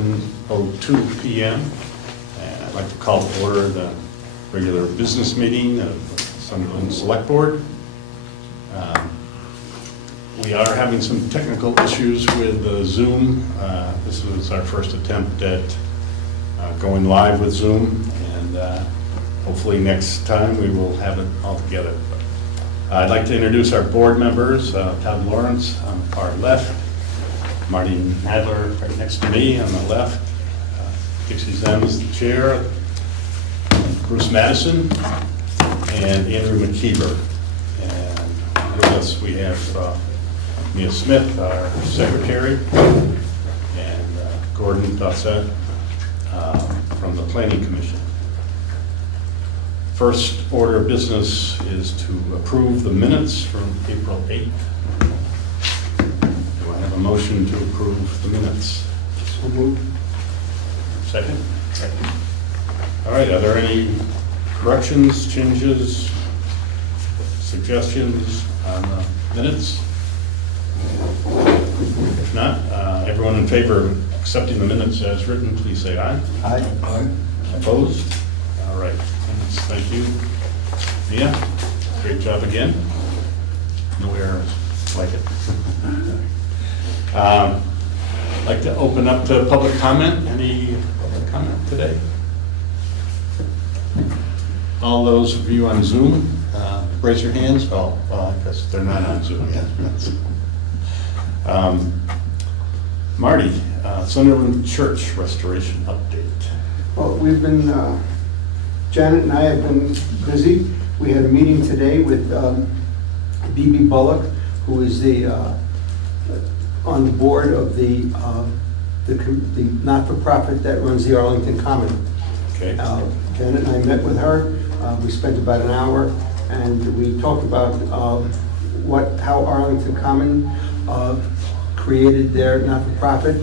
7:02 p.m. And I'd like to call to order the regular business meeting of Sunderland Select Board. We are having some technical issues with Zoom. This was our first attempt at going live with Zoom, and hopefully next time we will have it all together. I'd like to introduce our board members. Todd Lawrence on the far left, Marty Nadler right next to me on the left, Dixie Zen's the chair, Bruce Madison, and Andrew McKeever. And with us we have Mia Smith, our secretary, and Gordon Dossett from the Planning Commission. First order of business is to approve the minutes from April 8th. Do I have a motion to approve the minutes? So moved. Second? Second. All right, are there any corrections, changes, suggestions on the minutes? If not, everyone in favor of accepting the minutes as written, please say aye. Aye. Aye. Opposed? All right. Thank you. Mia, great job again. No errors, like it. I'd like to open up to public comment. Any public comment today? All those of you on Zoom, raise your hands. Oh, well, I guess they're not on Zoom yet. Marty, Sunderland Church restoration update. Well, we've been, Janet and I have been busy. We had a meeting today with B.B. Bullock, who is the on the board of the not-for-profit that runs the Arlington Common. Okay. Janet and I met with her. We spent about an hour, and we talked about how Arlington Common created their not-for-profit,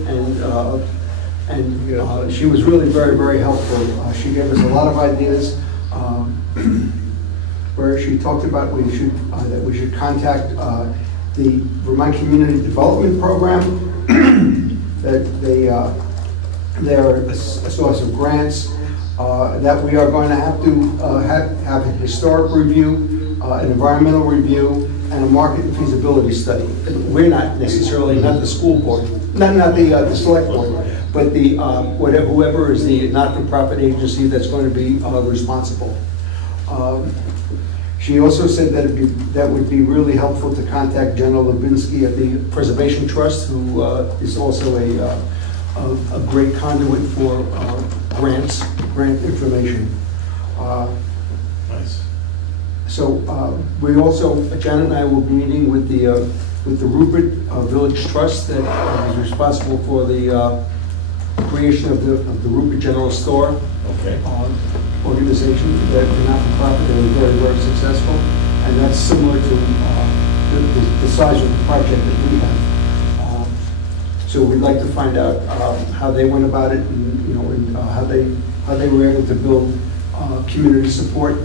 and she was really very, very helpful. She gave us a lot of ideas where she talked about that we should contact the Vermont Community Development Program, that they are a source of grants, that we are going to have to have a historic review, an environmental review, and a market and feasibility study. We're not necessarily, not the school board, not the select board, but the whoever is the not-for-profit agency that's going to be responsible. She also said that would be really helpful to contact General Lubinsky at the Preservation Trust, who is also a great conduit for grant information. Nice. So we also, Janet and I will be meeting with the Rupert Village Trust that is responsible for the creation of the Rupert General Store. Okay. Organization that are not-for-profit. They were very, very successful, and that's similar to the size of the project that we have. So we'd like to find out how they went about it, and how they were able to build community support.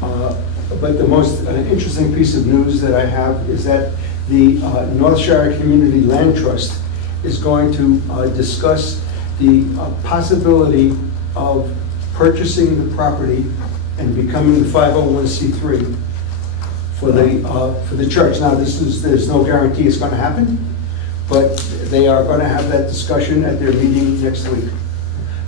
But the most interesting piece of news that I have is that the North Shire Community Land Trust is going to discuss the possibility of purchasing the property and becoming the 501c3 for the church. Now, there's no guarantee it's going to happen, but they are going to have that discussion at their meeting next week.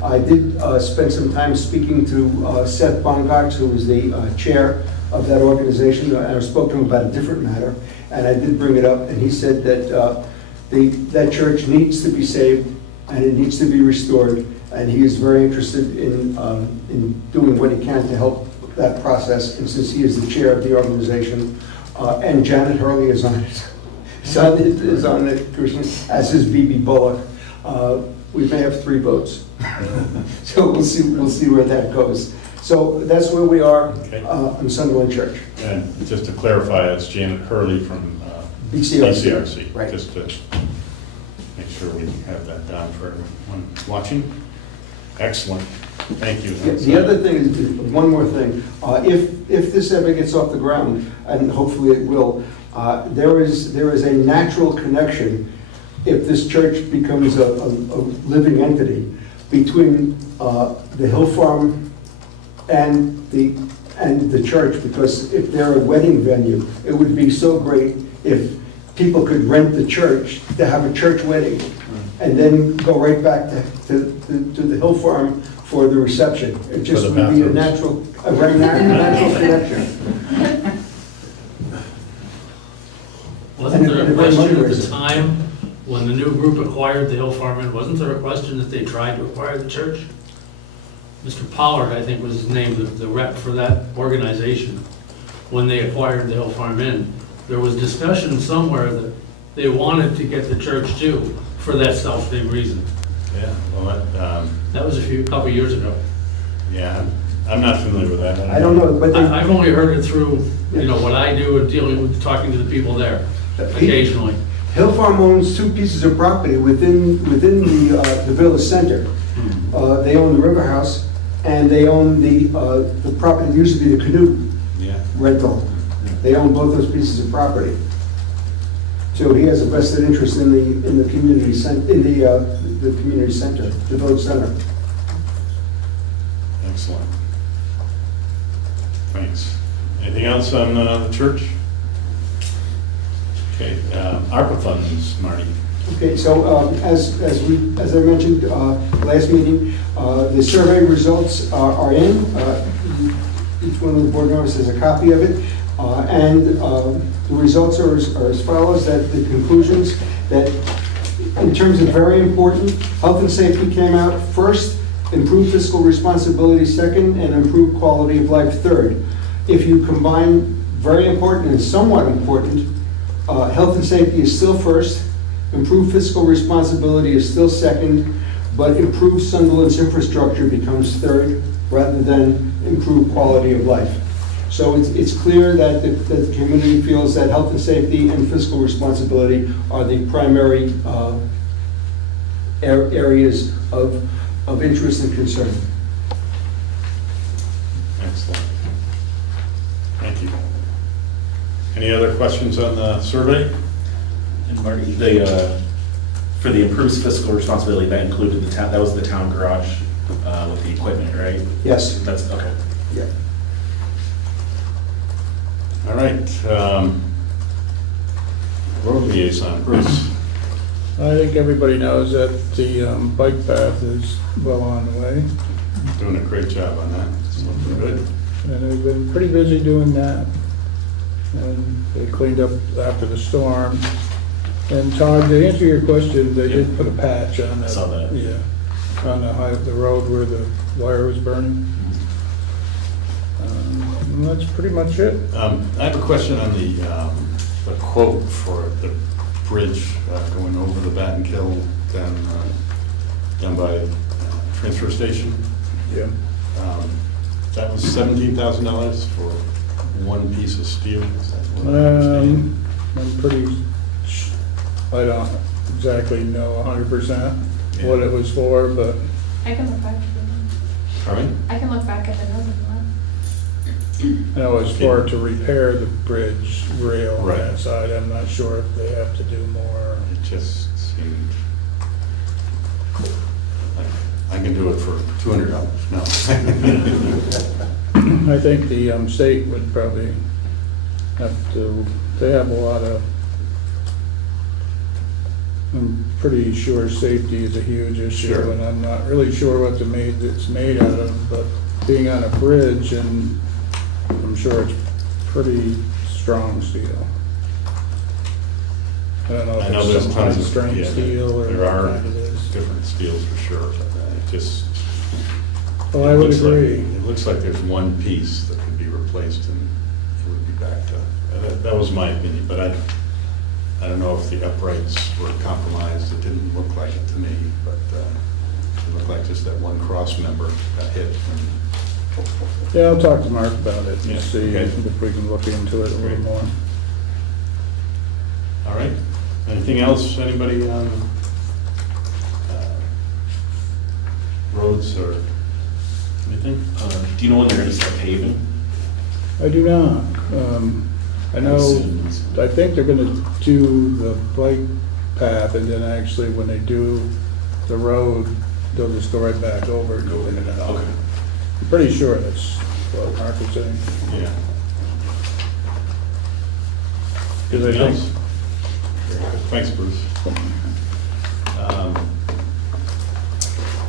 I did spend some time speaking to Seth Bongartz, who is the chair of that organization. I spoke to him about a different matter, and I did bring it up, and he said that that church needs to be saved and it needs to be restored. And he is very interested in doing what he can to help that process. And since he is the chair of the organization, and Janet Hurley is on it, is on it, as is B.B. Bullock, we may have 3 votes. So we'll see where that goes. So that's where we are in Sunderland Church. And just to clarify, it's Janet Hurley from BCRC. Right. Just to make sure we have that down for everyone watching. Excellent. Thank you. The other thing is, one more thing. If this ever gets off the ground, and hopefully it will, there is a natural connection if this church becomes a living entity between the Hill Farm and the church, because if they're a wedding venue, it would be so great if people could rent the church to have a church wedding and then go right back to the Hill Farm for the reception. It just For the would be a bathrooms. a very natural connection. Wasn't there a And question at the fundraiser. time, when the new group acquired the Hill Farm Inn, wasn't there a question that they tried to acquire the church? Mr. Pollard, I think was his name, the rep for that organization, when they acquired the Hill Farm Inn. There was discussion somewhere that they wanted to get the church too, for that self-same reason. Yeah, well, That was couple years ago. yeah, I'm not familiar with that. I don't know, but I've only heard it through, what I do and dealing with, talking to the people there occasionally. Hill Farm owns two pieces of property within the village center. They own the River House, and they own the property that used to be the canoe Yeah. rental. They own both those pieces of property. So he has a vested interest in the community the community center, the village center. Excellent. Thanks. Anything else on the church? Okay, ARPA funds, Marty. Okay, so as I mentioned last meeting, the survey results are in. Each one of the board members has a copy of it. And the results are as follows, that the conclusions that in terms of very important, health and safety came out first, improved fiscal responsibility second, and improved quality of life third. If you combine very important and somewhat important, health and safety is still first, improved fiscal responsibility is still second, but improved Sunderland's infrastructure becomes third rather than improved quality of life. So it's clear that the community feels that health and safety and fiscal responsibility are the primary areas of interest and concern. Excellent. Thank you. Any other questions on the survey? And Marty, for the improved fiscal responsibility, that included the town, that was the town garage with the equipment, right? Yes. That's, okay. Yeah. All right. Road liaison, Bruce. I think everybody knows that the bike path is well on the way, Doing a great job on that. It's looking good. and they've been pretty busy doing that. And they cleaned up after the storm. And Todd, to answer your question, they did put a patch on I that. saw that. Yeah, on the road where the wire was burning. And that's pretty much it. I have a question on the quote for the bridge going over the Batten Kill down by transfer station. Yeah. That was $17,000 for one piece of steel. Is that what I understand? I don't exactly know 100% Yeah. what it was for, but I can look back at the, Pardon? I can look back at the notes if you want. I know it's for to repair the bridge rail on Right. that side. I'm not sure if they have to do more. It just seemed, like, I can do it for $200. No. I think the state would probably have to, they have a lot of, I'm pretty sure safety is a huge issue, Sure. and I'm not really sure what it's made out of, but being on a bridge, and I'm sure it's pretty strong steel. I don't know I know if there's it's some tons of, high-strength yeah, steel or there are what it is. different steels for sure, but it just. Well, I it would looks like- agree. It looks like there's one piece that could be replaced and it would be back to, that was my opinion, but I don't know if the uprights were compromised. It didn't look like it to me, but it looked like just that one cross member got hit. Yeah, I'll talk to Mark about it Yeah, and see okay. if we can look into it a Great. little more. All right. Anything else, anybody on roads or anything? Do you know when they're gonna start paving? I do not. I know, Soon. I think they're gonna do the bike path, and then actually when they do the road, they'll just go right back over and go in and out. Okay. I'm pretty sure that's what Mark was saying. Yeah. Because I Anything think, else? Very good. Thanks, Bruce.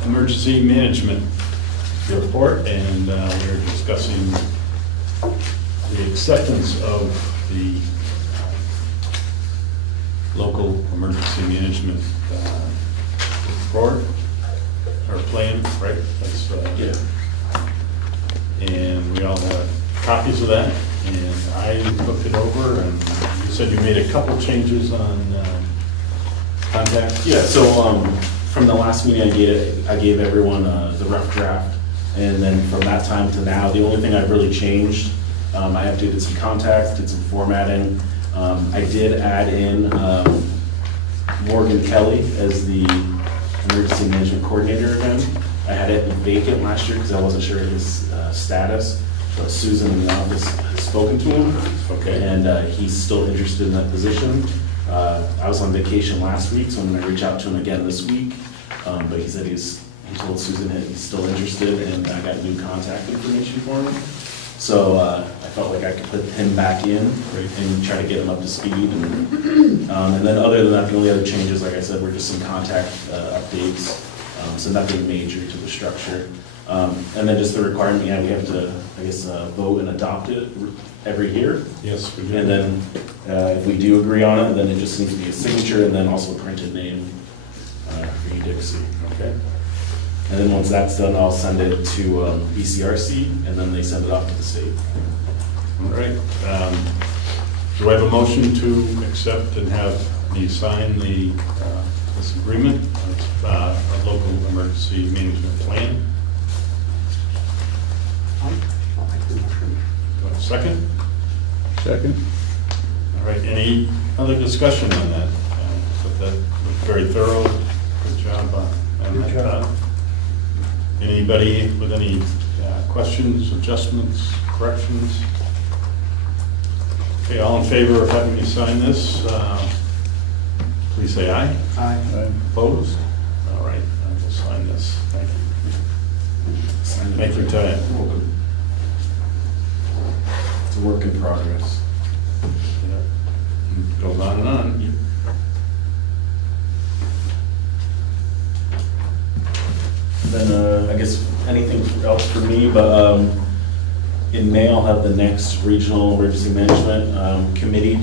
Emergency management report, and we're discussing the acceptance of the local emergency management report, or plan, right? That's, Yeah. and we all have copies of that, and I looked it over, and you said you made a couple changes on contact? Yeah, so from the last meeting I gave everyone the rough draft, and then from that time to now, the only thing I've really changed, I updated some contacts, did some formatting. I did add in Morgan Kelly as the emergency management coordinator again. I had it vacant last year because I wasn't sure of his status, but Susan in the office has spoken to him. Okay. And he's still interested in that position. I was on vacation last week, so I'm gonna reach out to him again this week. But he said he told Susan that he's still interested, and I got new contact information for him. So I felt like I could put him back in and try to get him up to speed. And then other than that, the only other changes, like I said, were just some contact updates. So nothing major to the structure. And then just the requirement, we have to, I guess, vote and adopt it every year. Yes, we do. And then if we do agree on it, then it just needs to be a signature and then also a printed name for you, Dixie. Okay. And then once that's done, I'll send it to BCRC, and then they send it off to the state. All right. Do I have a motion to accept and have me sign this agreement, a local emergency management plan? I'll make the motion. Do I have a second? Second? All right, any other discussion on that? But that was very thorough. Good job on that. Good job. Anybody with any questions, adjustments, corrections? Okay, all in favor of having me sign this, please say aye. Aye. Opposed? All right, I will sign this. Thank you. Thank you, Ted. It's a work in progress. Goes on and on. Then I guess anything else for me, but in May I'll have the next regional emergency management committee.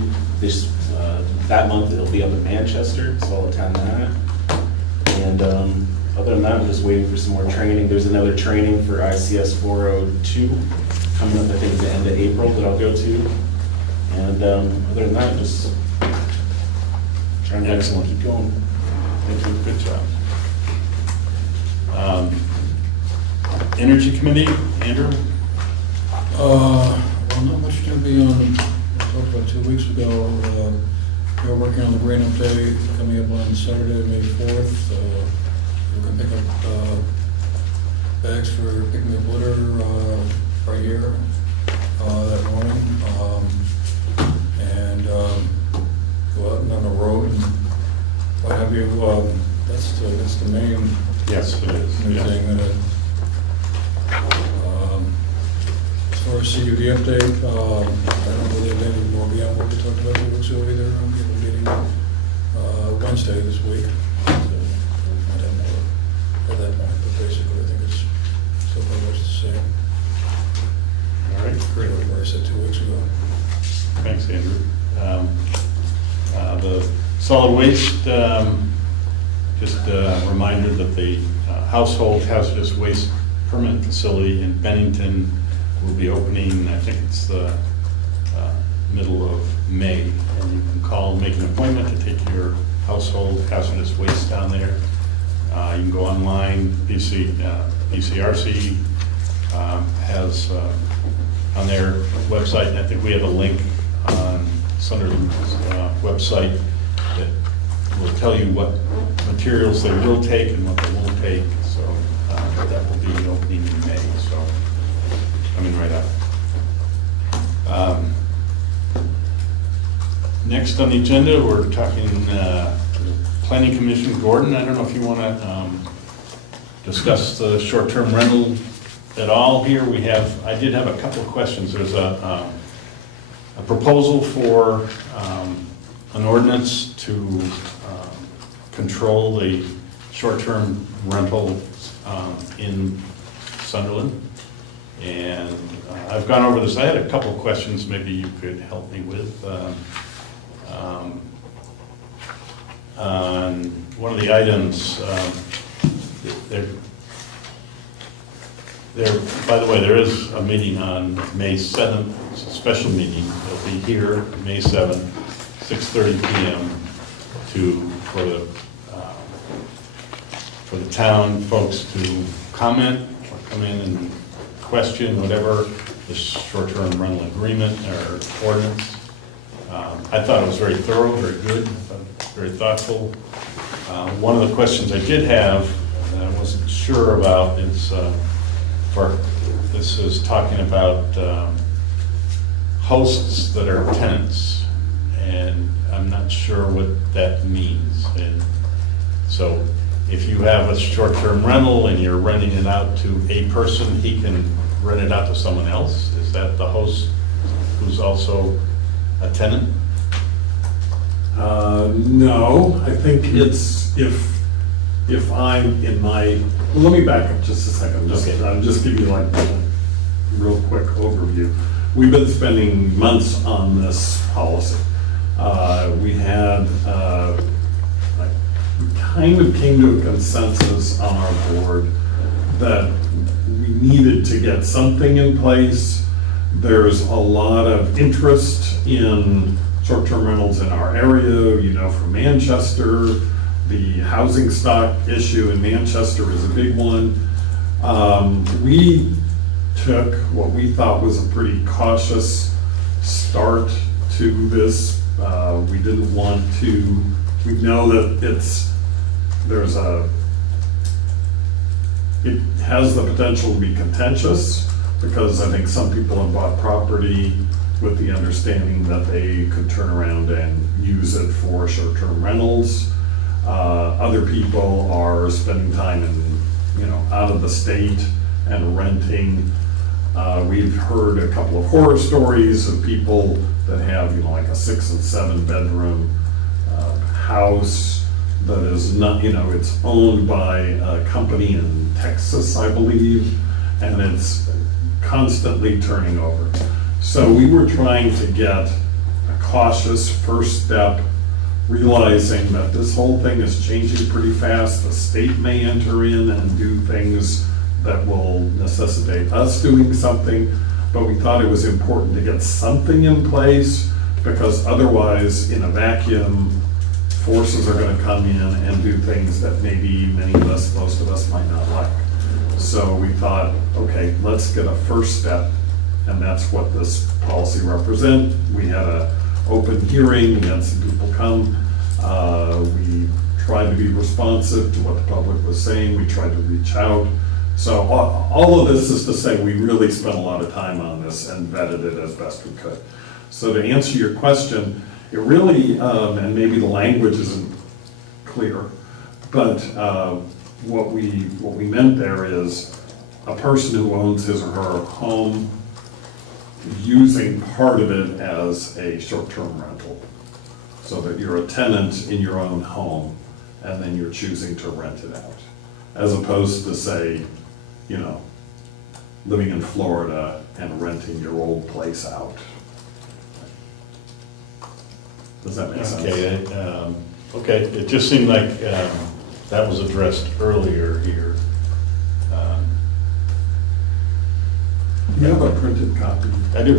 That month it'll be up in Manchester, so I'll attend that. And other than that, I'm just waiting for some more training. There's another training for ICS 402 coming up, I think, at the end of April that I'll go to. And other than that, just trying to Excellent. keep going. Thank you, good job. Energy Committee, Andrew? Well, not much to be on, I talked about 2 weeks ago. We're working on the grain update coming up on Saturday, May 4th. We're going to pick up bags for picking up litter right here that morning. And go out and on the road and what have you. That's the main Yes, it is. Yeah. thing. As far as CUD update, I don't know if any more beyond what we talked about 2 weeks ago either. I'm getting a meeting Wednesday this week. So we'll find out more at that point, but basically I think it's still pretty much the same. All right, great. Where I said 2 weeks ago. Thanks, Andrew. The solid waste, just a reminder that the household hazardous waste permanent facility in Bennington will be opening, I think it's the middle of May. And you can call, make an appointment to take your household hazardous waste down there. You can go online, BCRC has on their website, and I think we have a link on Sunderland's website that will tell you what materials they will take and what they won't take. So that will be opening in May, so coming right up. Next on the agenda, we're talking Planning Commission, Gordon, I don't know if you want to discuss the short-term rental at all here. I did have a couple of questions. There's a proposal for an ordinance to control the short-term rental in Sunderland. And I've gone over this. I had a couple of questions maybe you could help me with. On one of the items, by the way, there is a meeting on May 7th, it's a special meeting. It'll be here, May 7th, 6:30 PM for the town folks to comment or come in and question whatever the short-term rental agreement or ordinance. I thought it was very thorough, very good, very thoughtful. One of the questions I did have, and I wasn't sure about, is this is talking about hosts that are tenants, and I'm not sure what that means. And so if you have a short-term rental and you're renting it out to a person, he can rent it out to someone else? Is that the host who's also a tenant? No, I think it's if I'm in my, well, let me back up just a second. Okay. I'll just give you like a real quick overview. We've been spending months on this policy. We had, we kind of came to a consensus on our board that we needed to get something in place. There's a lot of interest in short-term rentals in our area, you know, from Manchester. The housing stock issue in Manchester is a big one. We took what we thought was a pretty cautious start to this. We didn't want to, we know that it has the potential to be contentious, because I think some people have bought property with the understanding that they could turn around and use it for short-term rentals. Other people are spending time out of the state and renting. We've heard a couple of horror stories of people that have, like a 6 and 7 bedroom house that is not, it's owned by a company in Texas, I believe, and it's constantly turning over. So we were trying to get a cautious first step, realizing that this whole thing is changing pretty fast. The state may enter in and do things that will necessitate us doing something, but we thought it was important to get something in place, because otherwise, in a vacuum, forces are going to come in and do things that maybe many of us, most of us might not like. So we thought, okay, let's get a first step, and that's what this policy represents. We had an open hearing, we had some people come. We tried to be responsive to what the public was saying. We tried to reach out. So all of this is to say we really spent a lot of time on this and vetted it as best we could. So to answer your question, it really, and maybe the language isn't clear, but what we meant there is a person who owns his or her home using part of it as a short-term rental, so that you're a tenant in your own home and then you're choosing to rent it out, as opposed to, say, living in Florida and renting your old place out. Does that make sense? Okay, it just seemed like that was addressed earlier here. You have a printed copy? I do.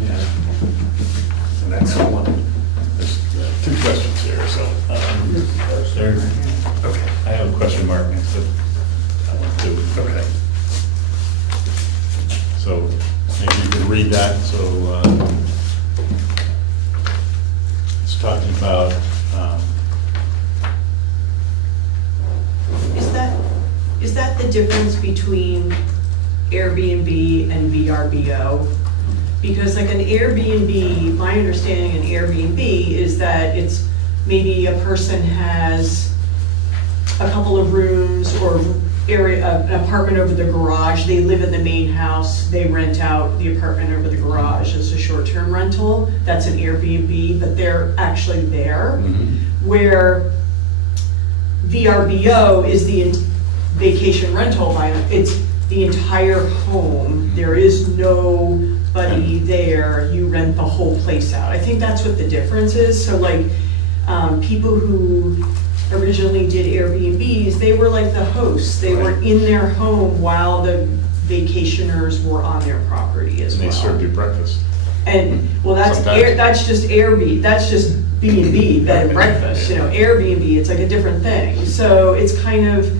Yeah. An excellent one. There's 2 questions here, so. Okay, I have a question mark next to that one too. Okay. So maybe you could read that, so it's talking about, Is that the difference between Airbnb and VRBO? Because like an Airbnb, my understanding an Airbnb is that it's maybe a person has a couple of rooms or an apartment over the garage, they live in the main house, they rent out the apartment over the garage as a short-term rental, that's an Airbnb, but they're actually there. Where VRBO is the vacation rental by, it's the entire home, there is nobody there, you rent the whole place out. I think that's what the difference is, so like, people who originally did Airbnbs, they were like the hosts. They were in their home while the vacationers were on their property as well. And they served you breakfast. And, well, that's Sometimes. just Airbnb, that's just B&B, bed and breakfast, you know, Airbnb, it's like a different thing. So it's kind of,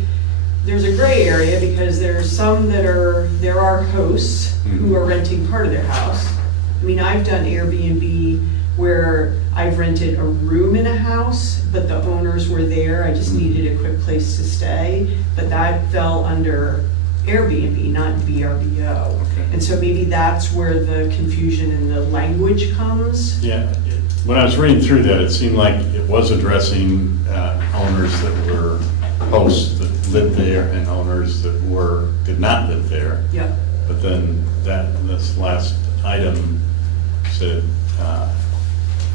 there's a gray area because there's some there are hosts who are renting part of their house. I mean, I've done Airbnb where I've rented a room in a house, but the owners were there, I just needed a quick place to stay, but that fell under Airbnb, not VRBO. Okay. And so maybe that's where the confusion in the language comes. Yeah, when I was reading through that, it seemed like it was addressing owners that were hosts that lived there and owners that did not live there. Yep. But then this last item said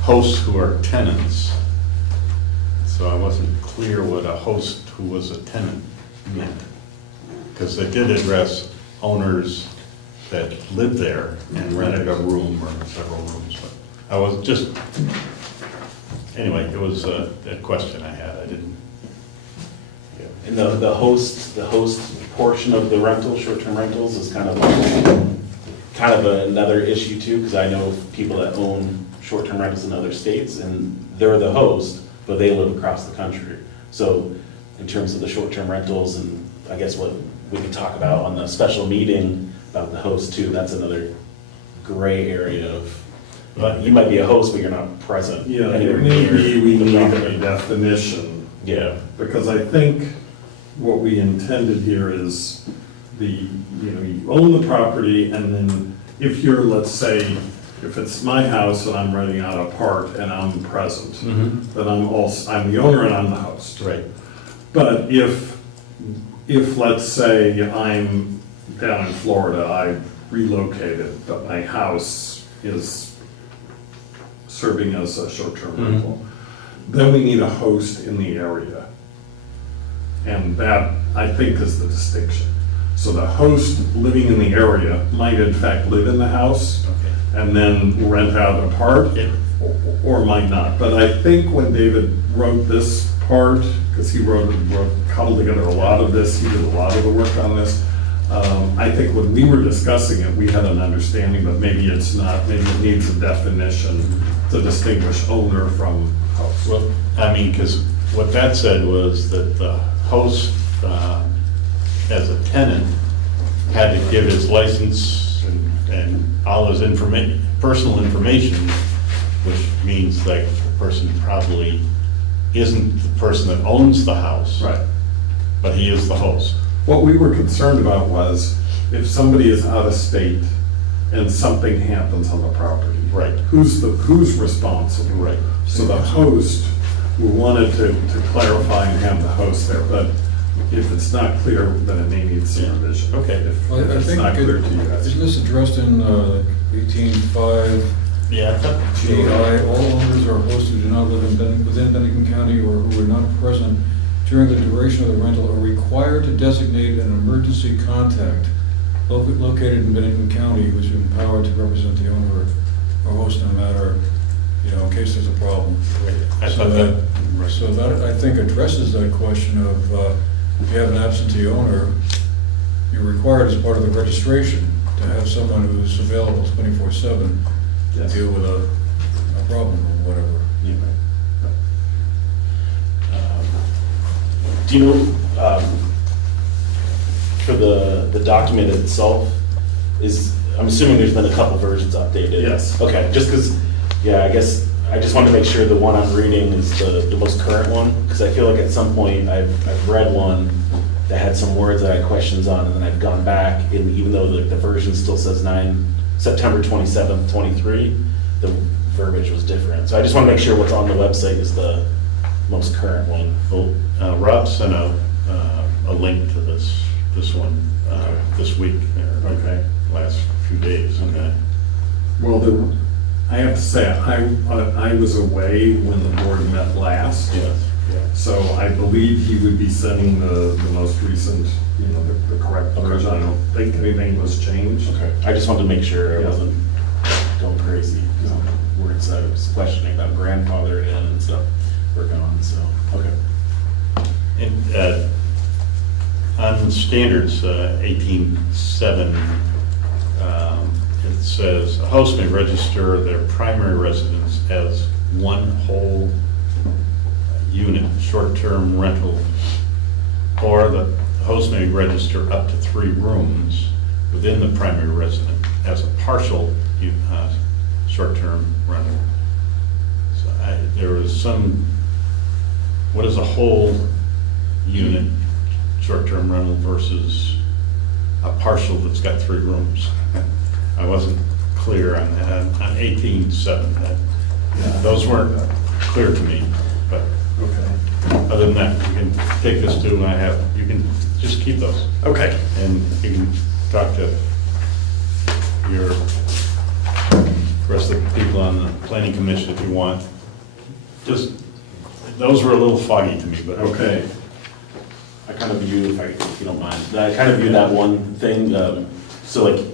hosts who are tenants. So I wasn't clear what a host who was a tenant meant. Because they did address owners that lived there and rented a room or several rooms. But I was just, anyway, it was a question I had. I didn't. And the host portion of the rental, short-term rentals, is kind of another issue too, because I know people that own short-term rentals in other states, and they're the host, but they live across the country. So in terms of the short-term rentals, and I guess what we could talk about on the special meeting about the host too, that's another gray area of, but you might be a host, but you're not present. Yeah, anywhere maybe near we the need property. a definition. Yeah. Because I think what we intended here is you own the property, and then if you're, let's say, if it's my house and I'm renting out a part and I'm present, then I'm the owner and I'm the host. Right. But if let's say I'm down in Florida, I relocated, but my house is serving as a short-term rental, then we need a host in the area. And that, I think, is the distinction. So the host living in the area might in fact live in the house and then rent out a part, or might not. But I think when David wrote this part, because he cobbled together a lot of this, he did a lot of the work on this, I think when we were discussing it, we had an understanding, but maybe it's not, maybe it needs a definition to distinguish owner from host. Well, I mean, because what that said was that the host, as a tenant, had to give his license and all his personal information, which means like the person probably isn't the person that owns the house. Right. But he is the host. What we were concerned about was if somebody is out of state and something happens on the property. Right. Who's responsible? Right. So the host, we wanted to clarify and have the host there, but if it's not clear, then it may need some revision. Okay. If Well, I it's think not clear to you guys. Isn't this addressed in 18.5 Yeah, I thought. GI? All owners or hosts who do not live within Bennington County or who are not present during the duration of the rental are required to designate an emergency contact located in Bennington County, which is empowered to represent the owner or host no matter, in case there's a problem. I So thought that. So that, I think, addresses that question of if you have an absentee owner, you're required as part of the registration to have someone who's available 24/7 to Yes. deal with a problem or whatever. Yeah. Do you know, for the document itself, I'm assuming there's been a couple versions updated? Yes. Okay, just because, I guess, I just wanted to make sure the one I'm reading is the most current one, because I feel like at some point I've read one that had some words that I had questions on, and then I've gone back, and even though the version still says September 27th, 23, the verbiage was different. So I just want to make sure what's on the website is the most current one? Full? Rob sent out a link to this one this week, or Okay. last few days, and Well, I have to say, I was away when the board met last. yes, yeah. So I believe he would be sending the most recent, the correct version. I don't think anything was changed. Okay, I just wanted to make sure I Yeah. wasn't going crazy. Words I was questioning about grandfather in and stuff were gone, so, okay. And on standards, 18.7, it says, a host may register their primary residence as one whole unit, short-term rental, or the host may register up to 3 rooms within the primary residence as a partial short-term rental. So there was some, what is a whole unit short-term rental versus a partial that's got 3 rooms? I wasn't clear on that, on 18.7. Those weren't clear to me, but Okay. other than that, you can take this to, and you can just keep those. Okay. And you can talk to your rest of the people on the planning commission if you want. Just, those were a little foggy to me, but. Okay. I kind of view, if you don't mind, I kind of view that one thing, so like,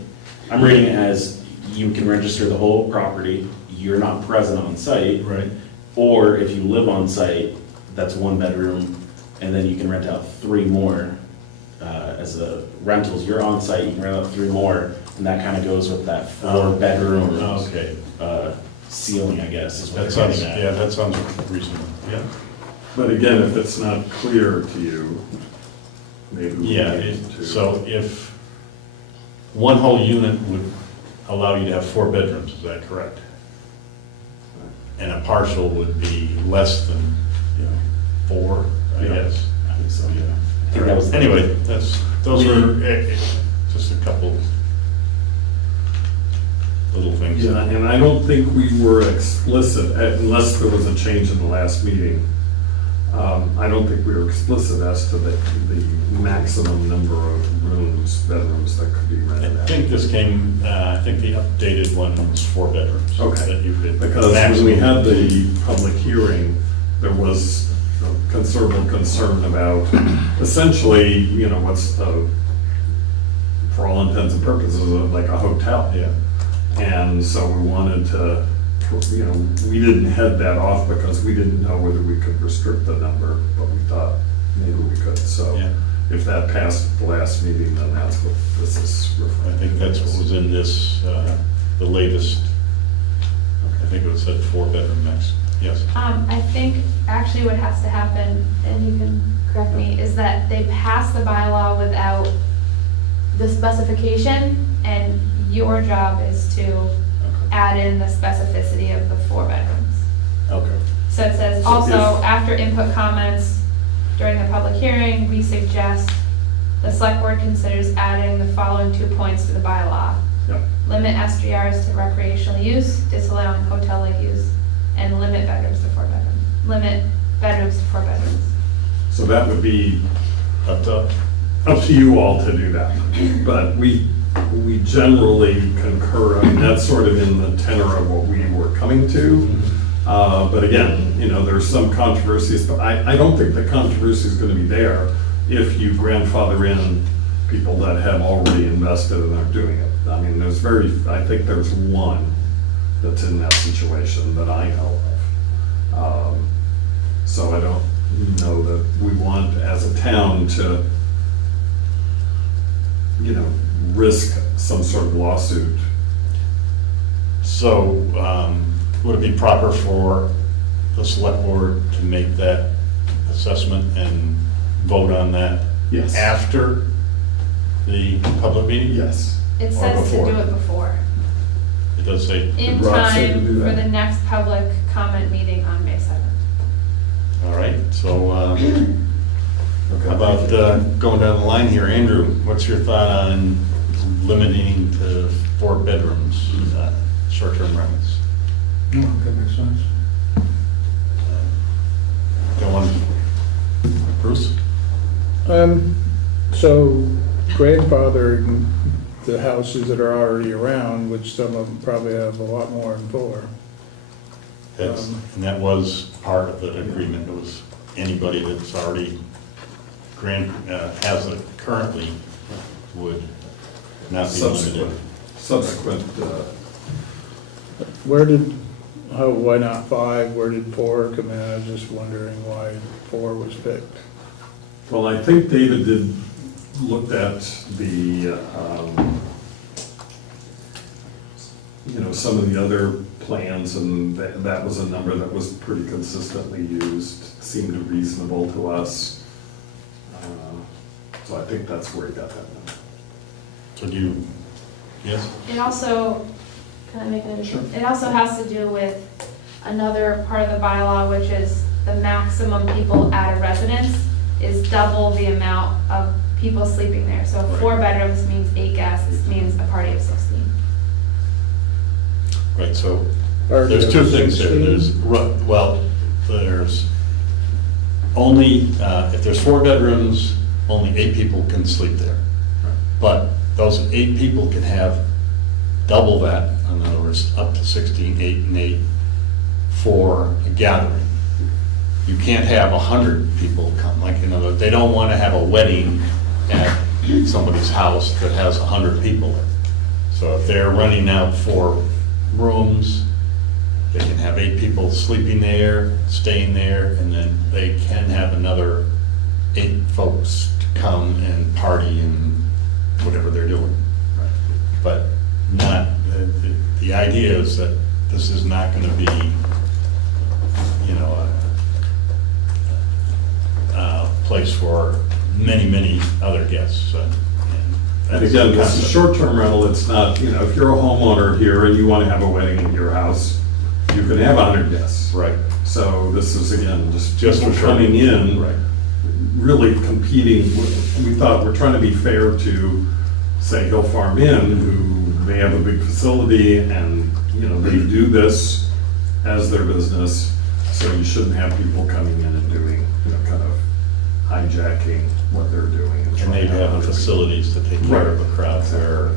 I'm reading it as you can register the whole property, you're not present on site. Right. Or if you live on site, that's 1 bedroom, and then you can rent out 3 more as a rentals. You're on site, you can rent out 3 more, and that kind of goes with that 4-bedroom Okay. ceiling, I guess, is what That they're sounds, getting at. yeah, that sounds reasonable, yeah. But again, if it's not clear to you, maybe we Yeah, need to. so if one whole unit would allow you to have 4 bedrooms, is that correct? And a partial would be less than, 4, I Yeah. guess. I think so, yeah. I think that was. Anyway, those were just a couple little things. Yeah, and I don't think we were explicit, unless there was a change in the last meeting. I don't think we were explicit as to the maximum number of rooms, bedrooms that could be rented I out. think this came, I think the updated one was 4 bedrooms. Okay. That you could. Because when we maximum. had the public hearing, there was a considerable concern about essentially, what's the, for all intents and purposes, like a hotel. Yeah. And so we wanted to, we didn't head that off because we didn't know whether we could restrict the number, but we thought maybe we could. So Yeah. if that passed at the last meeting, then that's what this is referring I to. think that's what was in this, the latest, I think it said 4 bedroom max, yes. I think actually what has to happen, and you can correct me, is that they pass the bylaw without the specification, and your job is to add in the specificity of the 4 bedrooms. Okay. So it says, So also, if- after input comments during the public hearing, we suggest the select board considers adding the following 2 points to the bylaw. Yep. Limit STRs to recreational use, disallowing hotel-like use, and limit bedrooms to 4 bedrooms. Limit bedrooms to 4 bedrooms. So that would be Up to, up to you all to do that. But we generally concur, that's sort of in the tenor of what we were coming to. But again, there's some controversies, but I don't think the controversy is going to be there if you grandfather in people that have already invested and are doing it. I mean, I think there's one that's in that situation that I know of. So I don't know that we want, as a town, to, risk some sort of lawsuit. so, would it be proper for the select board to make that assessment and vote on that? Yes. After the public meeting? Yes. It Or says to before. do it before, It does say, in Did Rob say to time do for that? the next public comment meeting on May 7th. all right, so, Okay. how about going down the line here? Andrew, what's your thought on limiting to 4 bedrooms, short-term rentals? No, that makes sense. Got one? Bruce? So grandfathering the houses that are already around, which some of them probably have a lot more than 4. That's, and that was part of the agreement, it was anybody that's already has it currently would not be limited. Subsequent, Where did, why not 5? Where did 4 come in? I was just wondering why 4 was picked. well, I think David looked at the, some of the other plans, and that was a number that was pretty consistently used, seemed reasonable to us. So I think that's where he got that number. So do you, yes? It also, can I make an addition? It also has to do with another part of the bylaw, which is the maximum people at a residence is double the amount of people sleeping there. So if 4 bedrooms means 8 guests, means a party of 16. Right, so Or there's 2 things there. 16? There's only, if there's 4 bedrooms, only 8 people can sleep there. But those 8 people can have double that, in other words, up to 16, 8 and 8 for a gathering. You can't have 100 people come, like, they don't want to have a wedding at somebody's house that has 100 people in it. So if they're renting out 4 rooms, they can have 8 people sleeping there, staying there, and then they can have another 8 folks to come and party and whatever they're doing. But not, the idea is that this is not going to be, a place for many, many other guests. And again, this is short-term rental, it's not, if you're a homeowner here and you want to have a wedding at your house, you can have 100 guests. Right. So this is, again, just For sure. coming in, Right. really competing. We thought we're trying to be fair to, say, Hill Farm Inn, who they have a big facility and, they do this as their business. So you shouldn't have people coming in and doing, kind of hijacking what they're doing. And they have the facilities to take care of a crowd where,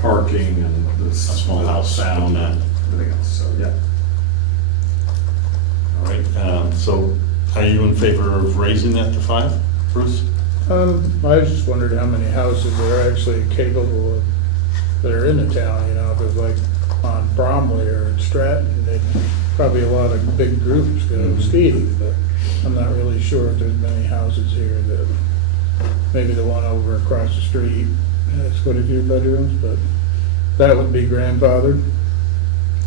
Parking and this. A small house Sound and and everything else, so, yeah. all right, so are you in favor of raising that to 5, Bruce? I just wondered how many houses are actually capable of, that are in the town, if it's like on Bromley or in Stratton, they'd probably a lot of big groups go skiing, but I'm not really sure if there's many houses here that, maybe the one over across the street has quite a few bedrooms, but that would be grandfathered.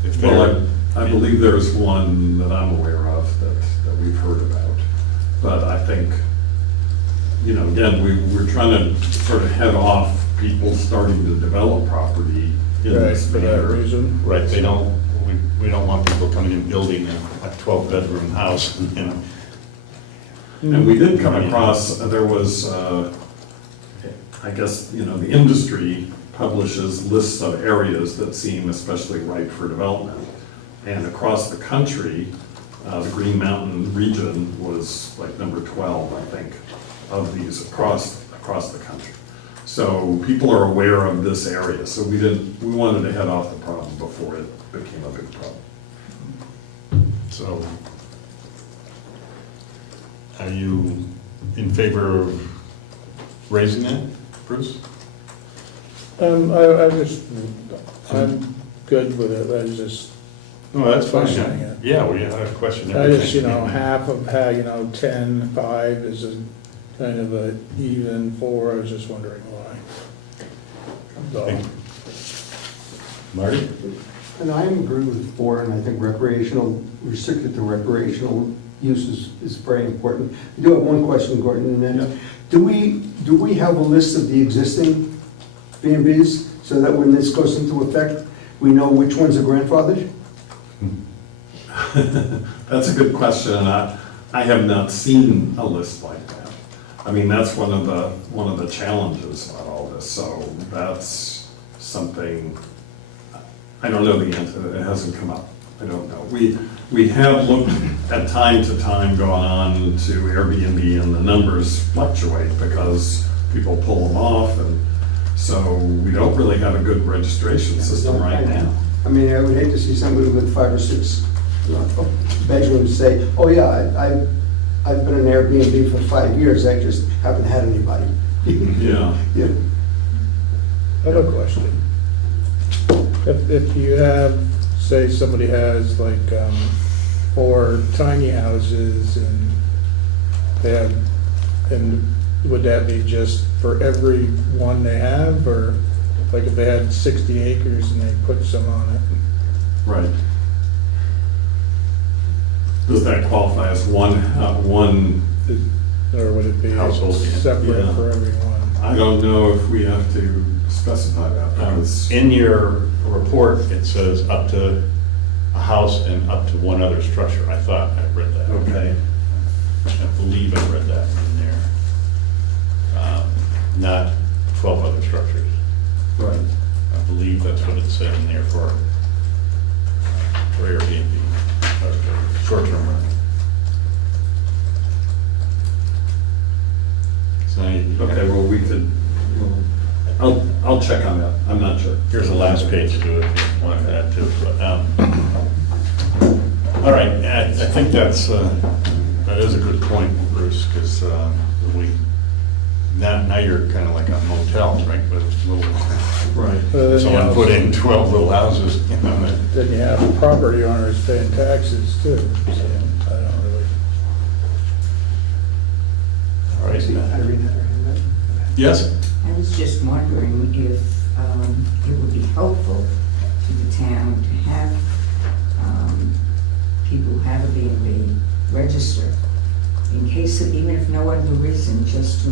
If they're, Well, I believe there's one that I'm aware of that we've heard about. But I think, again, we're trying to sort of head off people starting to develop property in Right, this for that manner. reason. right, we don't want people coming in building a 12-bedroom house and And we did come across, there was, I guess, the industry publishes lists of areas that seem especially ripe for development. And across the country, the Green Mountain region was like number 12, I think, of these across the country. So people are aware of this area, so we wanted to head off the problem before it became a big problem. so. Are you in favor of raising that, Bruce? I'm good with it, I just, No, that's fine. Questioning it. Yeah, we had a question. I just, half of, 10, 5 is a kind of a even 4, I was just wondering why. So, Marty? And I agree with 4, and I think restricted to recreational use is very important. I do have one question, Gordon, and then, do we have a list of the existing B&Bs so that when this goes into effect, we know which ones are grandfathered? That's a good question, and I have not seen a list like that. I mean, that's one of the challenges about all this, so that's something, I don't know the answer, it hasn't come up, I don't know. We have looked at time to time, gone on to Airbnb, and the numbers fluctuate because people pull them off, and so we don't really have a good registration system right now. I mean, I would hate to see somebody with 5 or 6 bedrooms say, oh yeah, I've been an Airbnb for 5 years, I just haven't had anybody. Yeah. Yeah. I have a question. If you have, say somebody has like 4 tiny houses and they have, and would that be just for every one they have, or like if they had 60 acres and they put some on it? Right. Does that qualify as one, Or would it be Household, yeah. separate Yeah. for everyone? I don't know if we have to specify that. because- In your report, it says up to a house and up to one other structure. I thought I read that. Okay, I believe I read that in there. Not 12 other structures. right. I believe that's what it said in there for Airbnb, or for short-term rental. So Okay, well, we could, I'll check on that, I'm not sure. here's the last page to do it if you want to add to it. But, all right, I think that is a good point, Bruce, because now you're kind of like a motel, right? With little, Right. Then you someone have- put in 12 little houses, you know, that- Then you have property owners paying taxes too, so I don't really. all right. Irene had her hand up. Yes? I was just wondering if it would be helpful to the town to have people who have a B&B register, in case of, even if no other reason, just to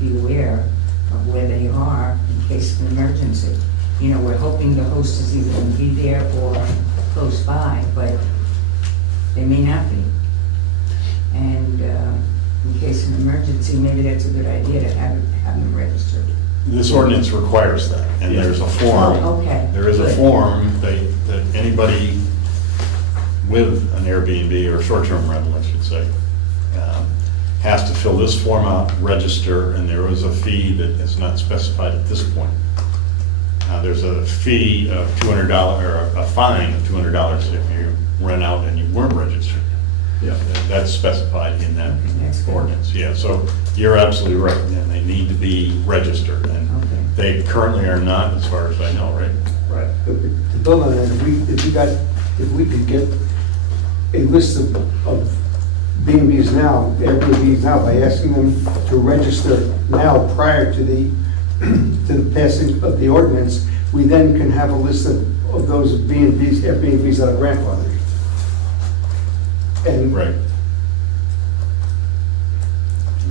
be aware of where they are in case of an emergency. You know, we're hoping the host is either going to be there or close by, but they may not be. And in case of an emergency, maybe that's a good idea to have them registered. This ordinance requires that, and there's a form. Oh, okay. There is a Good. form that anybody with an Airbnb or short-term rental, I should say, has to fill this form out, register, and there is a fee that is not specified at this point. There's a fee of $200, or a fine of $200 if you rent out and you weren't registered. Yeah. That's specified in that That's good. ordinance, yeah. So you're absolutely right, and they need to be registered, and Okay. they currently are not, as far as I know, right? Right. To build on that, if we could get a list of B&Bs now, Airbnbs now, by asking them to register now prior to the passing of the ordinance, we then can have a list of those B&Bs, Airbnbs that are grandfathered. And Right.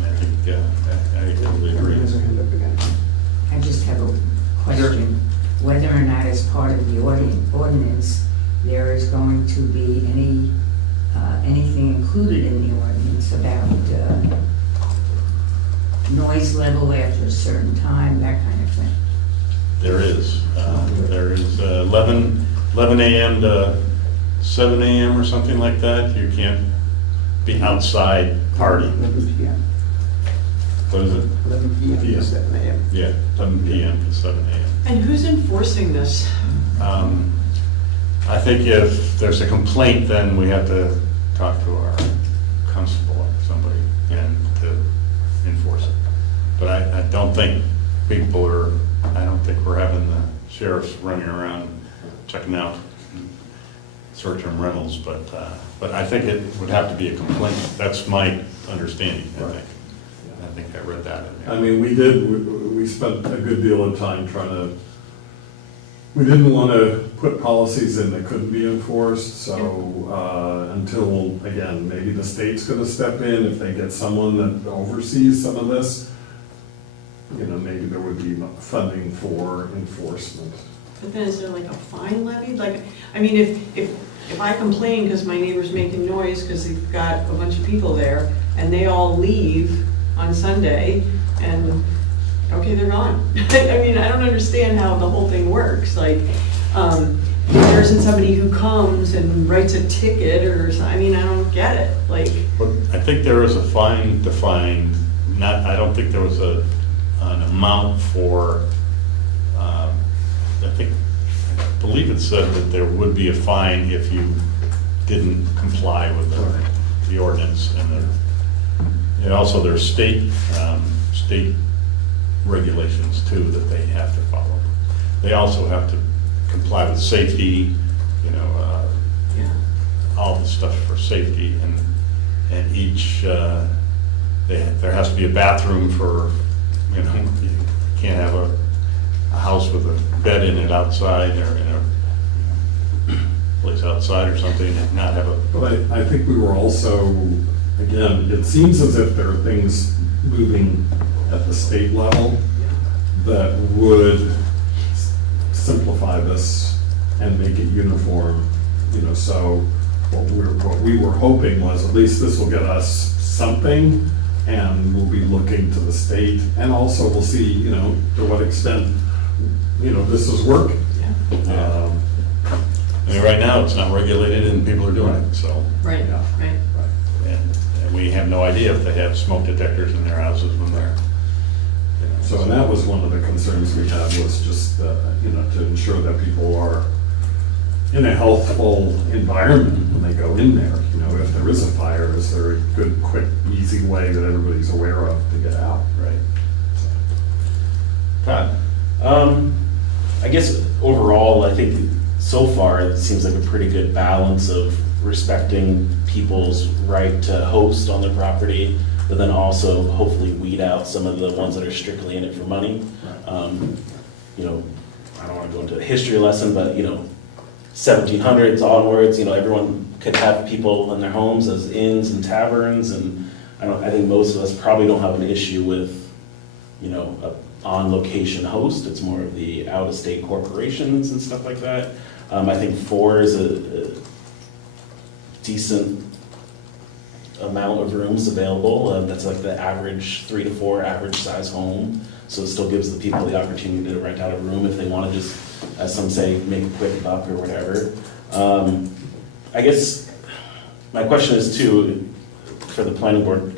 I think, I totally agree. Has her hand up again. I just have a question, whether or not as part of the ordinance, there is going to be anything included in the ordinance about noise level after a certain time, that kind of thing. There is 11 a.m. to 7 a.m. or something like that. You can't be outside partying. 11 p.m. What is it? 11 p.m. Yeah. to 7 a.m. Yeah, 11 p.m. to 7 a.m. And who's enforcing this? I think if there's a complaint, then we have to talk to our constable or somebody and to enforce it. But I don't think I don't think we're having the sheriffs running around checking out short-term rentals, but I think it would have to be a complaint. That's my understanding, I think. I think I read that in there. I mean, we spent a good deal of time we didn't want to put policies in that couldn't be enforced, so until, again, maybe the state's going to step in, if they get someone that oversees some of this, you know, maybe there would be funding for enforcement. But then is there like a fine levied? Like, I mean, if I complain because my neighbor's making noise because they've got a bunch of people there and they all leave on Sunday and, okay, they're gone. I mean, I don't understand how the whole thing works. Like, there isn't somebody who comes and writes a ticket or something. I mean, I don't get it, like, But I think there is a fine defined, I don't think there was an amount for, I believe it said that there would be a fine if you didn't comply with the ordinance. And also there's state regulations too that they have to follow. They also have to comply with safety, yeah. all the stuff for safety, and each, there has to be a bathroom for, you can't have a house with a bed in it outside, or in a place outside or something, and not have a. But I think we were also, again, it seems as if there are things moving at the state level that would simplify this and make it uniform, so what we were hoping was at least this will get us something, and we'll be looking to the state, and also we'll see, to what extent, this is working. I mean, right now, it's not regulated and people are doing it, so. Right, Yeah. right. And we have no idea if they have smoke detectors in their houses when they're. So, and that was one of the concerns we had, was just, to ensure that people are in a healthful environment when they go in there. If there is a fire, is there a good, quick, easy way that everybody's aware of to get out? Right. Todd? I guess overall, I think so far, it seems like a pretty good balance of respecting people's right to host on their property, but then also hopefully weed out some of the ones that are strictly in it for money. I don't want to go into a history lesson, but 1700s onwards, everyone could have people in their homes as inns and taverns, and I think most of us probably don't have an issue with, a on-location host. It's more of the out-of-state corporations and stuff like that. I think 4 is a decent amount of rooms available. That's like the average 3 to 4 average size home. So it still gives the people the opportunity to rent out a room if they want to just, as some say, make a quick buck or whatever. I guess my question is too, for the planning board,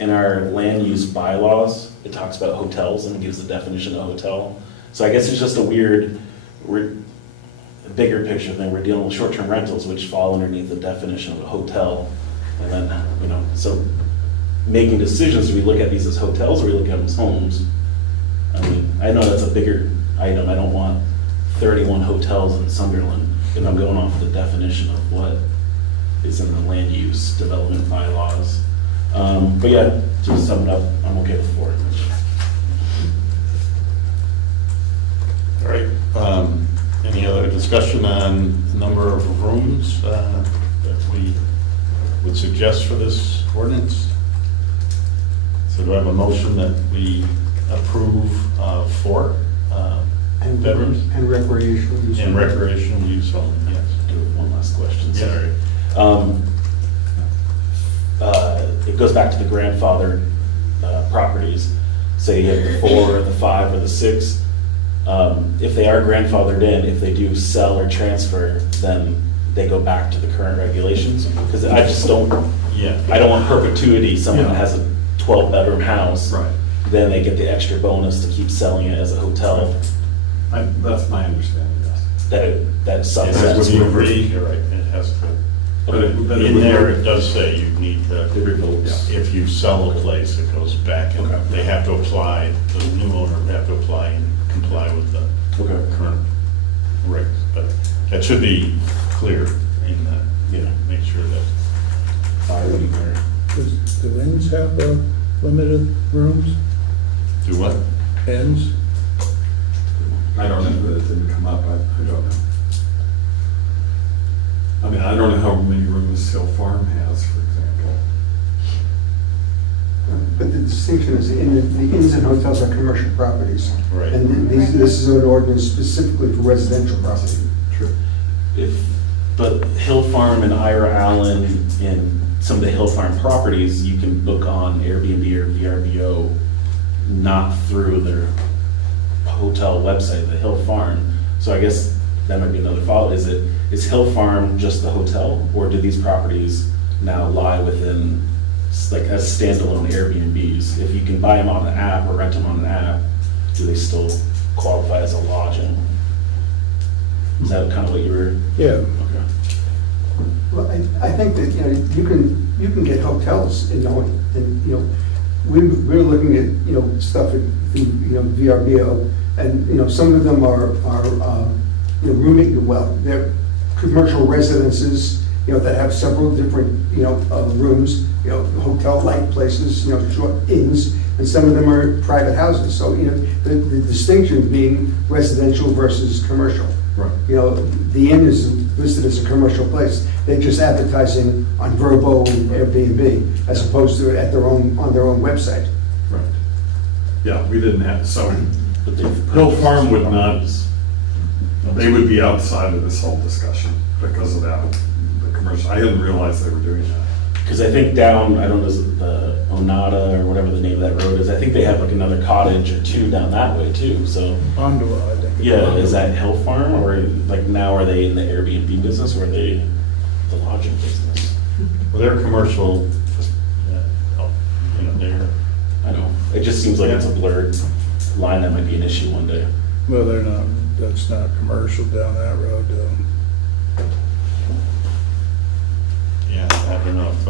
in our land use bylaws, it talks about hotels and it gives the definition of hotel. So I guess it's just a weird, bigger picture thing. We're dealing with short-term rentals, which fall underneath the definition of a hotel. And then, so making decisions, do we look at these as hotels or we look at them as homes? I mean, I know that's a bigger item. I don't want 31 hotels in Sunderland if I'm going off the definition of what is in the land use development bylaws. But yeah, to sum it up, I'm okay with 4. All right. Any other discussion on number of rooms that we would suggest for this ordinance? So do I have a motion that we approve 4 bedrooms? And recreational use. And recreational use only, yes. Do one last question, sorry. Yeah. It goes back to the grandfather properties. Say you have the 4, the 5, or the 6. If they are grandfathered in, if they do sell or transfer, then they go back to the current regulations. Because I just don't, I don't want perpetuity. Someone that has a 12-bedroom house, Right. then they get the extra bonus to keep selling it as a hotel. That's my understanding, yes. That Would sunsets. you agree? You're right, it has to. But it In would- there, it does say you need to, It revokes. if you sell a place, it goes back, and Okay. they have to apply, the new owner would have to apply and comply with the Okay. current regs. But that should be clear in the, make sure that. Fire would be better. Do inns have limited rooms? Do what? Inns? I don't know, that didn't come up, I don't know. I mean, I don't know how many rooms Hill Farm has, for example. But the distinction is, the inns and hotels are commercial properties. Right. And this is an ordinance specifically for residential property. True. But Hill Farm and Ira Allen and some of the Hill Farm properties, you can book on Airbnb or VRBO, not through their hotel website, the Hill Farm. So I guess that might be another follow, is Hill Farm just the hotel, or do these properties now lie within, like, as standalone Airbnbs? If you can buy them on an app or rent them on an app, do they still qualify as a lodging? Is that kind of what you were? Yeah, Okay. Well, I think that, you can get hotels in, we're looking at, stuff at, VRBO, and, some of them are rooming, well, they're commercial residences, that have several different, rooms, hotel-like places, short inns, and some of them are private houses. So, the distinction being residential versus commercial. Right. The inn is listed as a commercial place. They're just advertising on Vrbo and Airbnb as opposed to on their own website. Right. Yeah, we didn't have, so But they've Hill Farm would purchased not, they would be outside of this whole discussion because of that, the commercial. I didn't realize they were doing that. Because I think down, I don't know, is it the Onada or whatever the name of that road is, I think they have like another cottage or two down that way too, so. Ondua, I think. Yeah, is that Hill Farm, or like now are they in the Airbnb business, or are they the lodging business? Well, they're commercial, they're, I know, it just seems like it's a blurred line that might be an issue one day. Well, that's not commercial down that road, though. yeah, I don't know if,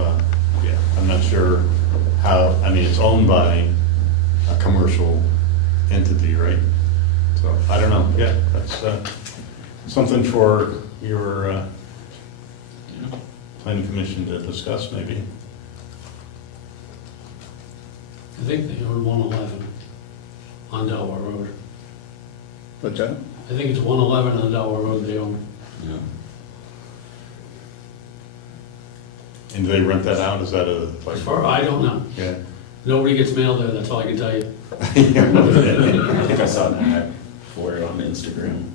I'm not sure how, it's owned by a commercial entity, right? So, I don't know, yeah, that's something for your planning commission to discuss, maybe. I think they own 111 on Delaware Road. What's that? I think it's 111 on Delaware Road they own. Yeah. And do they rent that out, is that a, like? As far, I don't know. Yeah. Nobody gets mail there, that's all I can tell you. I think I saw an ad for it on Instagram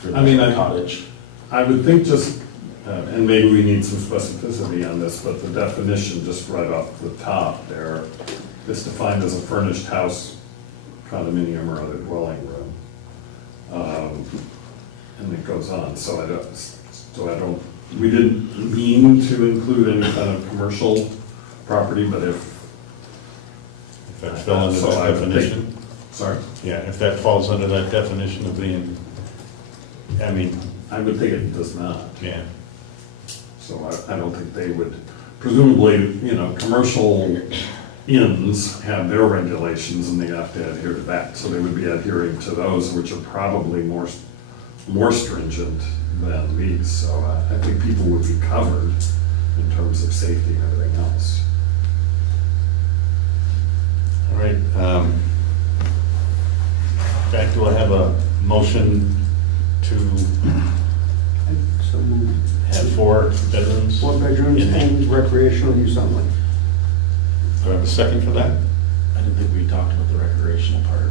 for the cottage. I would think just, and maybe we need some specificity on this, but the definition just right off the top there is defined as a furnished house, condominium, or other dwelling room. And it goes on, so I don't, we didn't mean to include any kind of commercial property, but if. If that fell under So I that would think- definition? Sorry? Yeah, if that falls under that definition of being, I would think it does not. yeah. So I don't think they would, presumably, commercial inns have their regulations and they have to adhere to that. So they would be adhering to those, which are probably more stringent than these. So I think people would be covered in terms of safety and everything else. All right. Jack, do I have a motion to So moved. have 4 bedrooms? 4 bedrooms in- and recreational use only. Do I have a second for that? I didn't think we talked about the recreational part.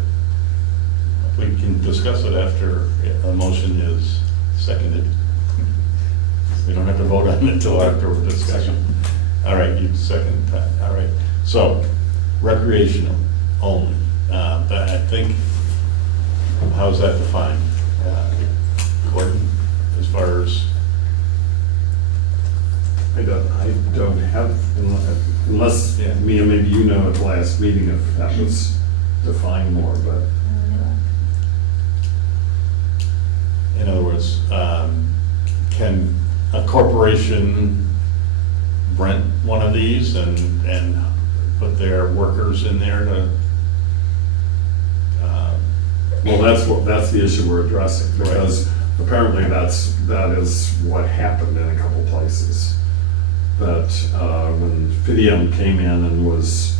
We can discuss it after a motion is seconded. We don't have to vote on it until after we're discussion. All right, you second that, all right. So, recreational only, but I think, how's that defined? Gordon, as far as, I don't have, unless, Mia, maybe you know at the last meeting if that was defined more, but. in other words, can a corporation rent one of these and put their workers in there to? Well, that's the issue we're addressing, because apparently that is what happened in a couple places. That when Fidium came in and was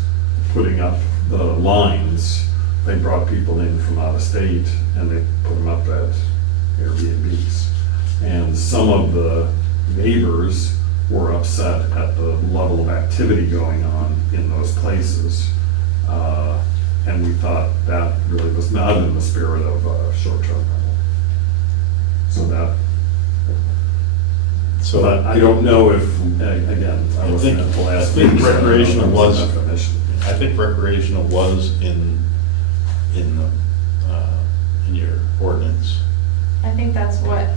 putting up the lines, they brought people in from out of state and they put them up at Airbnbs. And some of the neighbors were upset at the level of activity going on in those places. And we thought that really was not in the spirit of short-term rental. So I don't know if, again, I wasn't at the last meeting. so I don't know if recreational it's was, a definition. I think recreational was in your ordinance. I think that's what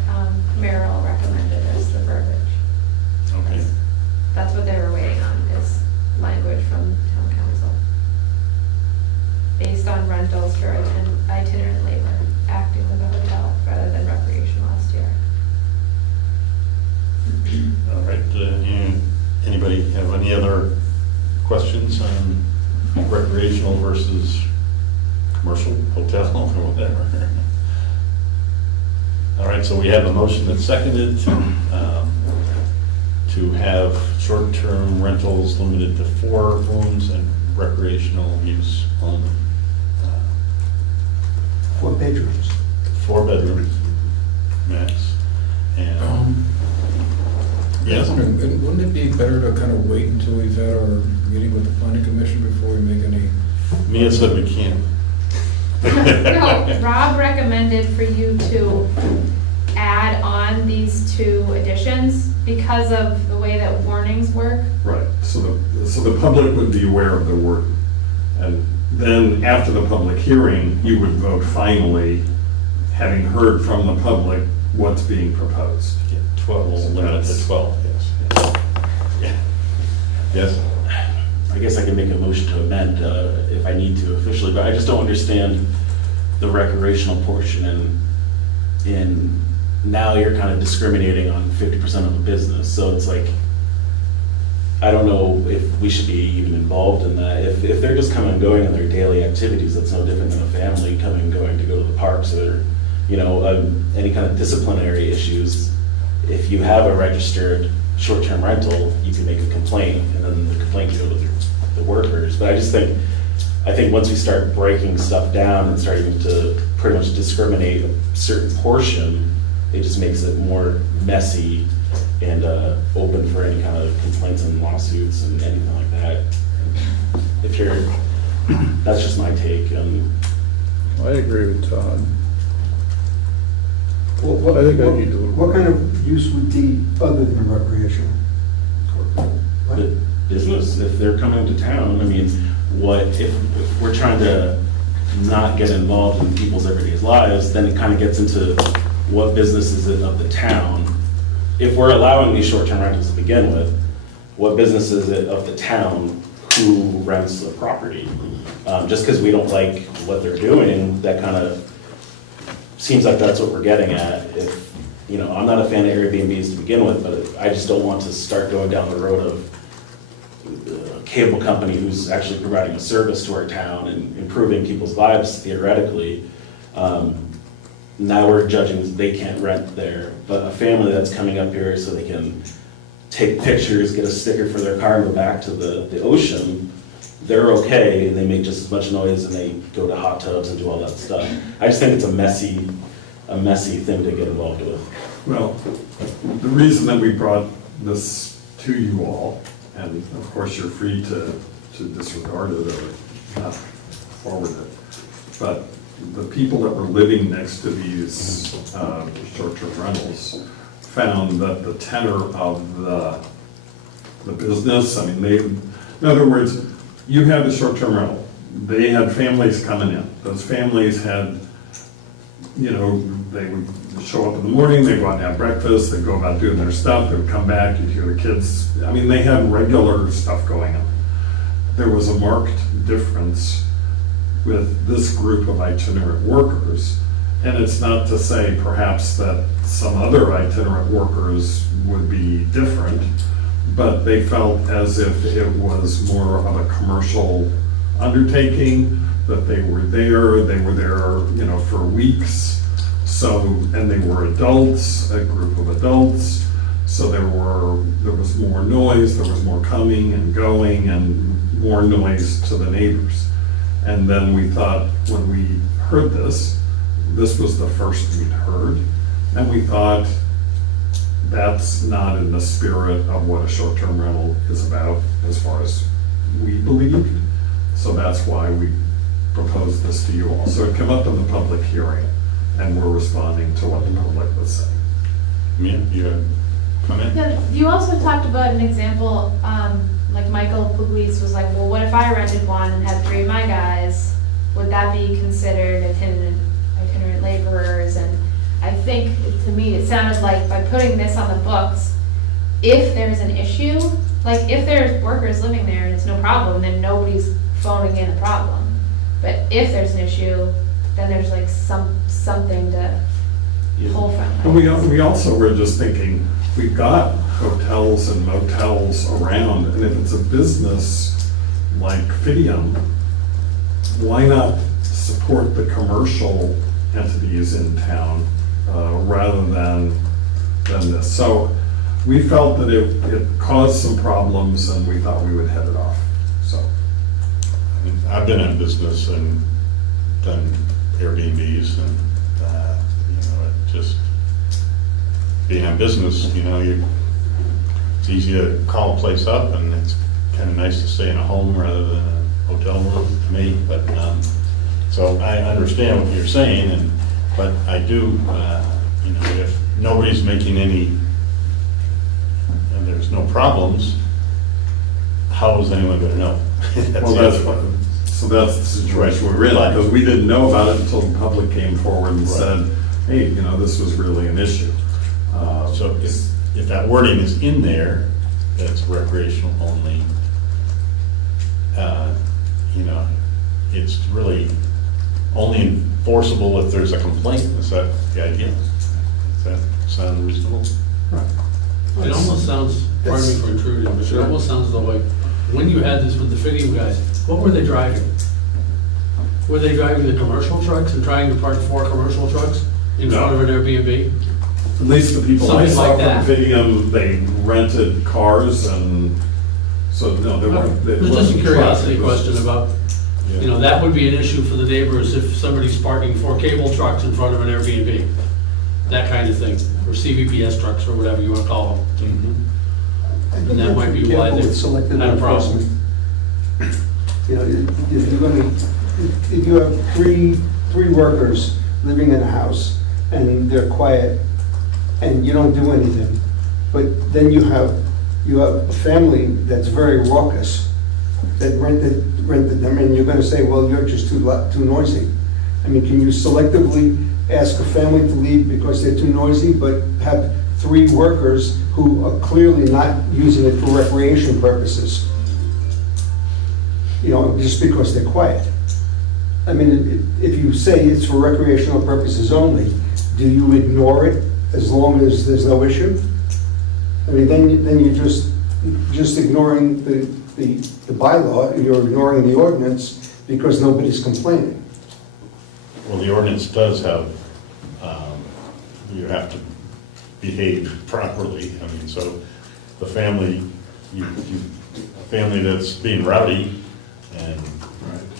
hotel or whatever. All right, so we have a motion that's seconded to have short-term rentals limited to 4 rooms and recreational use on 4 bedrooms. 4 bedrooms max. And, yes, Wouldn't it be better to kind of wait until we've had our meeting with the planning commission before we make any? Mia said we can't. No, Rob recommended for you to add on these 2 additions because of the way that warnings work. Right, so the public would be aware of the word. And then after the public hearing, you would vote finally, having heard from the public what's being proposed. 12, we'll limit it to 12, yes. Yeah. Yes? I guess I can make a motion to amend if I need to officially, but I just don't understand the recreational portion and now you're kind of discriminating on 50% of the business. So it's like, I don't know if we should be even involved in that. If they're just coming and going on their daily activities, that's no different than a family coming and going to go to the parks or, you know, any kind of disciplinary issues. If you have a registered short-term rental, you can make a complaint and then the complaint can go to the workers. But I think once we start breaking stuff down and starting to pretty much discriminate a certain portion, it just makes it more messy and open for any kind of complaints and lawsuits and anything like that. That's just my take. I agree with Todd. Well, I think I need to- What kind of use would be other than recreational? The business, if they're coming to town, I mean, if we're trying to not get involved in people's everyday lives, then it kind of gets into what business is it of the town? If we're allowing these short-term rentals to begin with, what business is it of the town who rents the property? Just because we don't like what they're doing, that kind of seems like that's what we're getting at. If, you know, I'm not a fan of Airbnbs to begin with, but I just don't want to start going down the road of a cable company who's actually providing a service to our town and improving people's lives theoretically. Now we're judging they can't rent there, but a family that's coming up here so they can take pictures, get a sticker for their car and go back to the ocean, they're okay, and they make just as much noise and they go to hot tubs and do all that stuff. I just think it's a messy thing to get involved with. Well, the reason that we brought this to you all, and of course you're free to disregard it or not forward it, but the people that were living next to these short-term rentals found that the tenor of the business, I mean, in other words, you had a short-term rental. They had families coming in. Those families had, you know, they would show up in the morning, they'd go out and have breakfast, they'd go about doing their stuff, they would come back, you'd hear the kids. I mean, they had regular stuff going on. There was a marked difference with this group of itinerant workers, and it's not to say perhaps that some other itinerant workers would be different, but they felt as if it was more of a commercial undertaking, that they were there, you know, for weeks. So, and they were adults, a group of adults, so there was more noise, there was more coming and going and more noise to the neighbors. And then we thought, when we heard this was the first we'd heard, and we thought, that's not in the spirit of what a short-term rental is about, as far as we believed. So that's why we proposed this to you all. So it came up in the public hearing, and we're responding to what the public was saying. Mia, you have a comment? Yeah, you also talked about an example, like Michael Pugliese was like, well, what if I rented one and had 3 of my guys? Would that be considered itinerant laborers? And I think, to me, it sounded like by putting this on the books, if there's an issue, like if there's workers living there and it's no problem, then nobody's phoning in a problem. But if there's an issue, then there's like something to pull from. And we also were just thinking, we've got hotels and motels around, and if it's a business like Fidium, why not support the commercial entities in town rather than this. So we felt that it caused some problems and we thought we would head it off, so. I mean, I've been in business and done Airbnbs and, it just, being in business, it's easy to call a place up and it's kind of nice to stay in a home rather than a hotel room to me, but, so I understand what you're saying but I do, if nobody's making any, and there's no problems, how is anyone gonna know? Well, so that's the situation we're in, because we didn't know about it until the public came forward and said, hey, this was really an issue. So if that wording is in there, that's recreational only, it's really only enforceable if there's a complaint. Is that the idea? Does that sound reasonable? It almost sounds, pardon me for intruding, but it almost sounds though like, when you had this with the fitting guys, what were they driving? Were they driving the commercial trucks and trying to park 4 commercial trucks in front of an Airbnb? At least the people I Something saw like from that. video, they rented cars and, so no, they weren't. It was just a curiosity question about, that would be an issue for the neighbors if somebody's parking 4 cable trucks in front of an Airbnb. That kind of thing, or CVPS trucks, or whatever you want to call them. I think And that you have might to be be why careful they with selective had a problem. enforcement. If you're gonna, if you have three workers living in a house and they're quiet and you don't do anything, but then you have a family that's very raucous that rented them, and you're gonna say, well, you're just too noisy. I mean, can you selectively ask a family to leave because they're too noisy, but have 3 workers who are clearly not using it for recreation purposes? Just because they're quiet. I mean, if you say it's for recreational purposes only, do you ignore it as long as there's no issue? I mean, then you're just ignoring the bylaw, you're ignoring the ordinance because nobody's complaining. Well, the ordinance does have, you have to behave properly. I mean, so the family, a family that's being rowdy and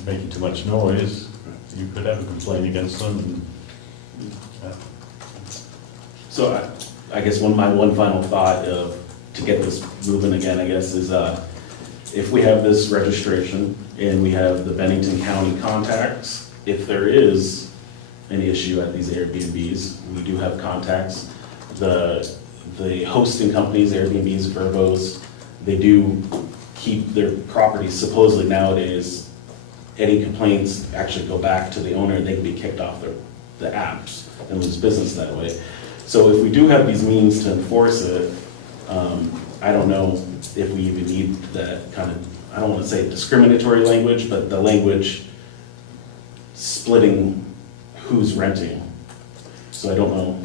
making too much noise, you could have a complaint against them. So I guess my one final thought to get this moving again, I guess, is if we have this registration and we have the Bennington County contacts, if there is an issue at these Airbnbs, we do have contacts. The hosting companies, Airbnbs, Vrbo's, they do keep their properties supposedly nowadays. Any complaints actually go back to the owner and they can be kicked off the apps and lose business that way. So if we do have these means to enforce it, I don't know if we even need that kind of, I don't want to say discriminatory language, but the language splitting who's renting. So I don't know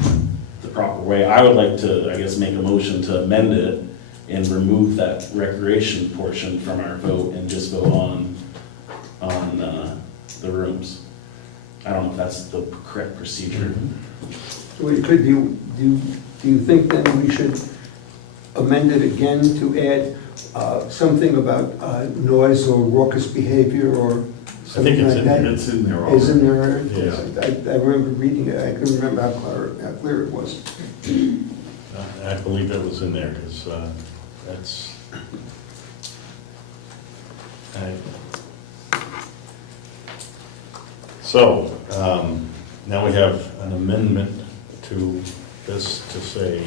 the proper way. I would like to, I guess, make a motion to amend it and remove that recreation portion from our vote and just vote on the rooms. I don't know if that's the correct procedure. Well, you could, do you think then we should amend it again to add something about noise or raucous behavior or something it's like in that? there. It's in there Is in already. there? I remember reading it, I couldn't remember how clear it was. I believe it was in there, because that's, so, now we have an amendment to this to say,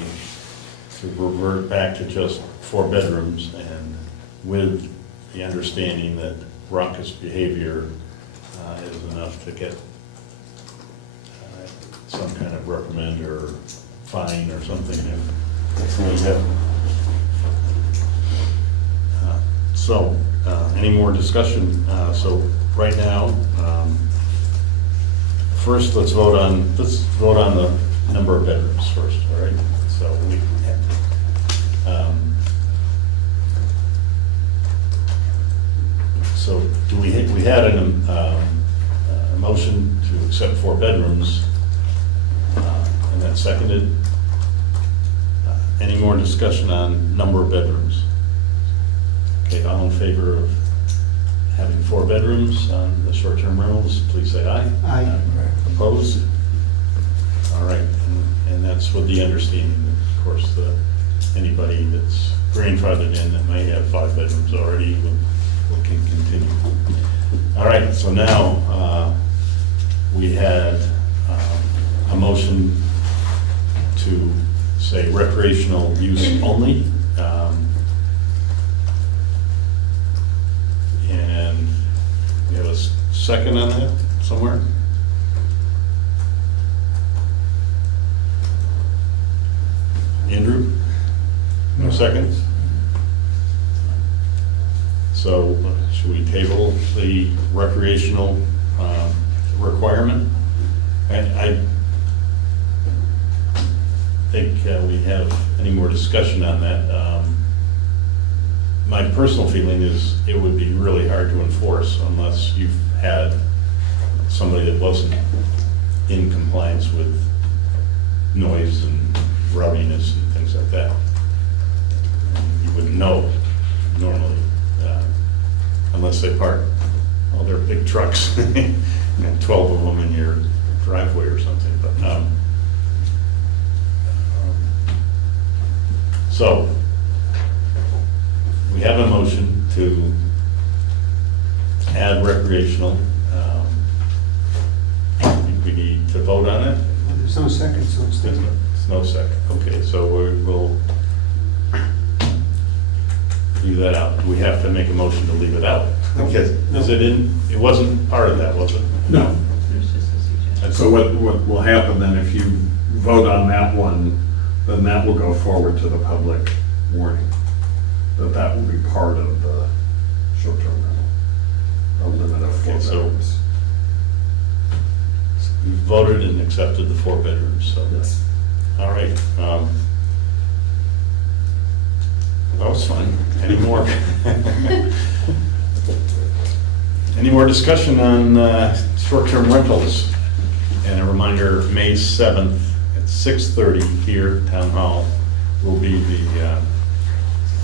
to revert back to just 4 bedrooms, and with the understanding that raucous behavior is enough to get some kind of reprimand or fine or something. That's what we have. So, any more discussion? So, right now, first, let's vote on the number of bedrooms first, all right? So, so we had a motion to accept 4 bedrooms, and that's seconded. Any more discussion on number of bedrooms? Okay, all in favor of having 4 bedrooms on the short-term rentals, please say aye. Aye. Opposed? All right, and that's with the understanding that, of course, anybody that's grandfathered in that may have 5 bedrooms already will can continue. All right, so now we had a motion to say recreational use only. And we have a second on that somewhere? Andrew? No seconds? So should we table the recreational requirement? I think we have any more discussion on that. My personal feeling is it would be really hard to enforce unless you've had somebody that wasn't in compliance with noise and rowdiness and things like that. You wouldn't know normally, unless they park all their big trucks, and 12 of them in your driveway or something, but so we have a motion to add recreational. We need to vote on it. There's no second, so it's tabled. It's no second. Okay, so we'll leave that out. Do we have to make a motion to leave it out? No. Because is it in, it wasn't part of that, was it? No. There's just a suggestion. So what will happen then, if you vote on that one, then that will go forward to the public warning, that will be part of the short-term rental, a limit of 4 Okay, so- bedrooms. We voted and accepted the 4 bedrooms, so. Yes. All right. That was fun. Any more? Any more discussion on short-term rentals? And a reminder, May 7th at 6:30 here, Town Hall, will be the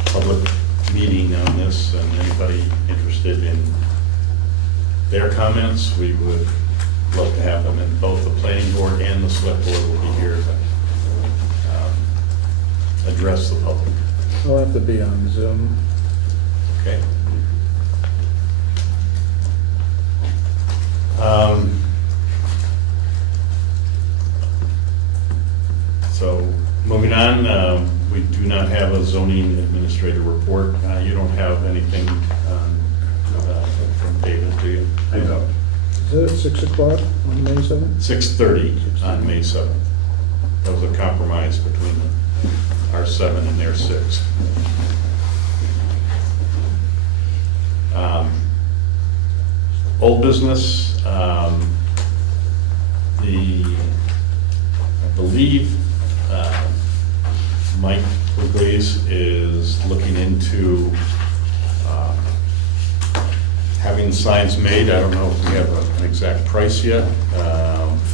public meeting on this, and anybody interested in their comments, we would love to have them, and both the planning board and the select board will be here to address the public. I'll have to be on Zoom. Okay. So, moving on, we do not have a zoning administrator report. You don't have anything from David, do you? I don't. Is it at 6 o'clock on May 7th? 6:30 on May 7th. That was a compromise between our 7 and their 6. Old business, I believe Mike Pugliese is looking into having signs made. I don't know if we have an exact price yet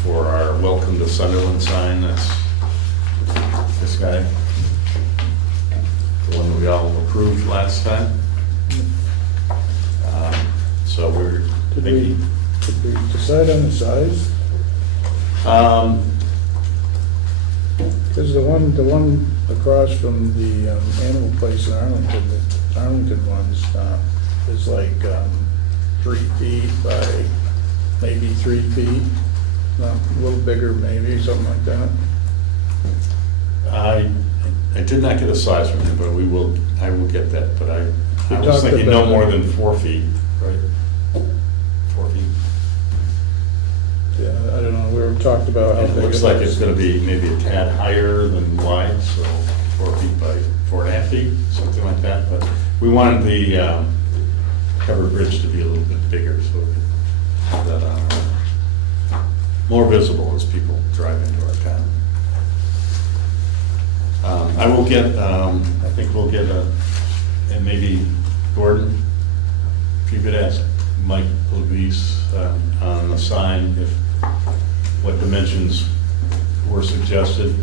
for our Welcome to Sunderland sign. That's this guy, the one we all approved last time. So we're Did thinking. we decide on the size? Because the one across from the animal place in Arlington, the Arlington one's is like 3 feet by maybe 3 feet, a little bigger maybe, something like that. I did not get a size from him, but I will get that, but I We was talked thinking no about- more than 4 feet, right? 4 feet. Yeah, I don't know, we were talked about how And big. it looks like it's gonna be maybe a tad higher than wide, so 4 feet by 4.5 feet, something like that. But we wanted the covered bridge to be a little bit bigger, so we could have that more visible as people drive into our town. I will get, I think we'll get and maybe Gordon, if you could ask Mike Luis on the sign, if, what dimensions were suggested.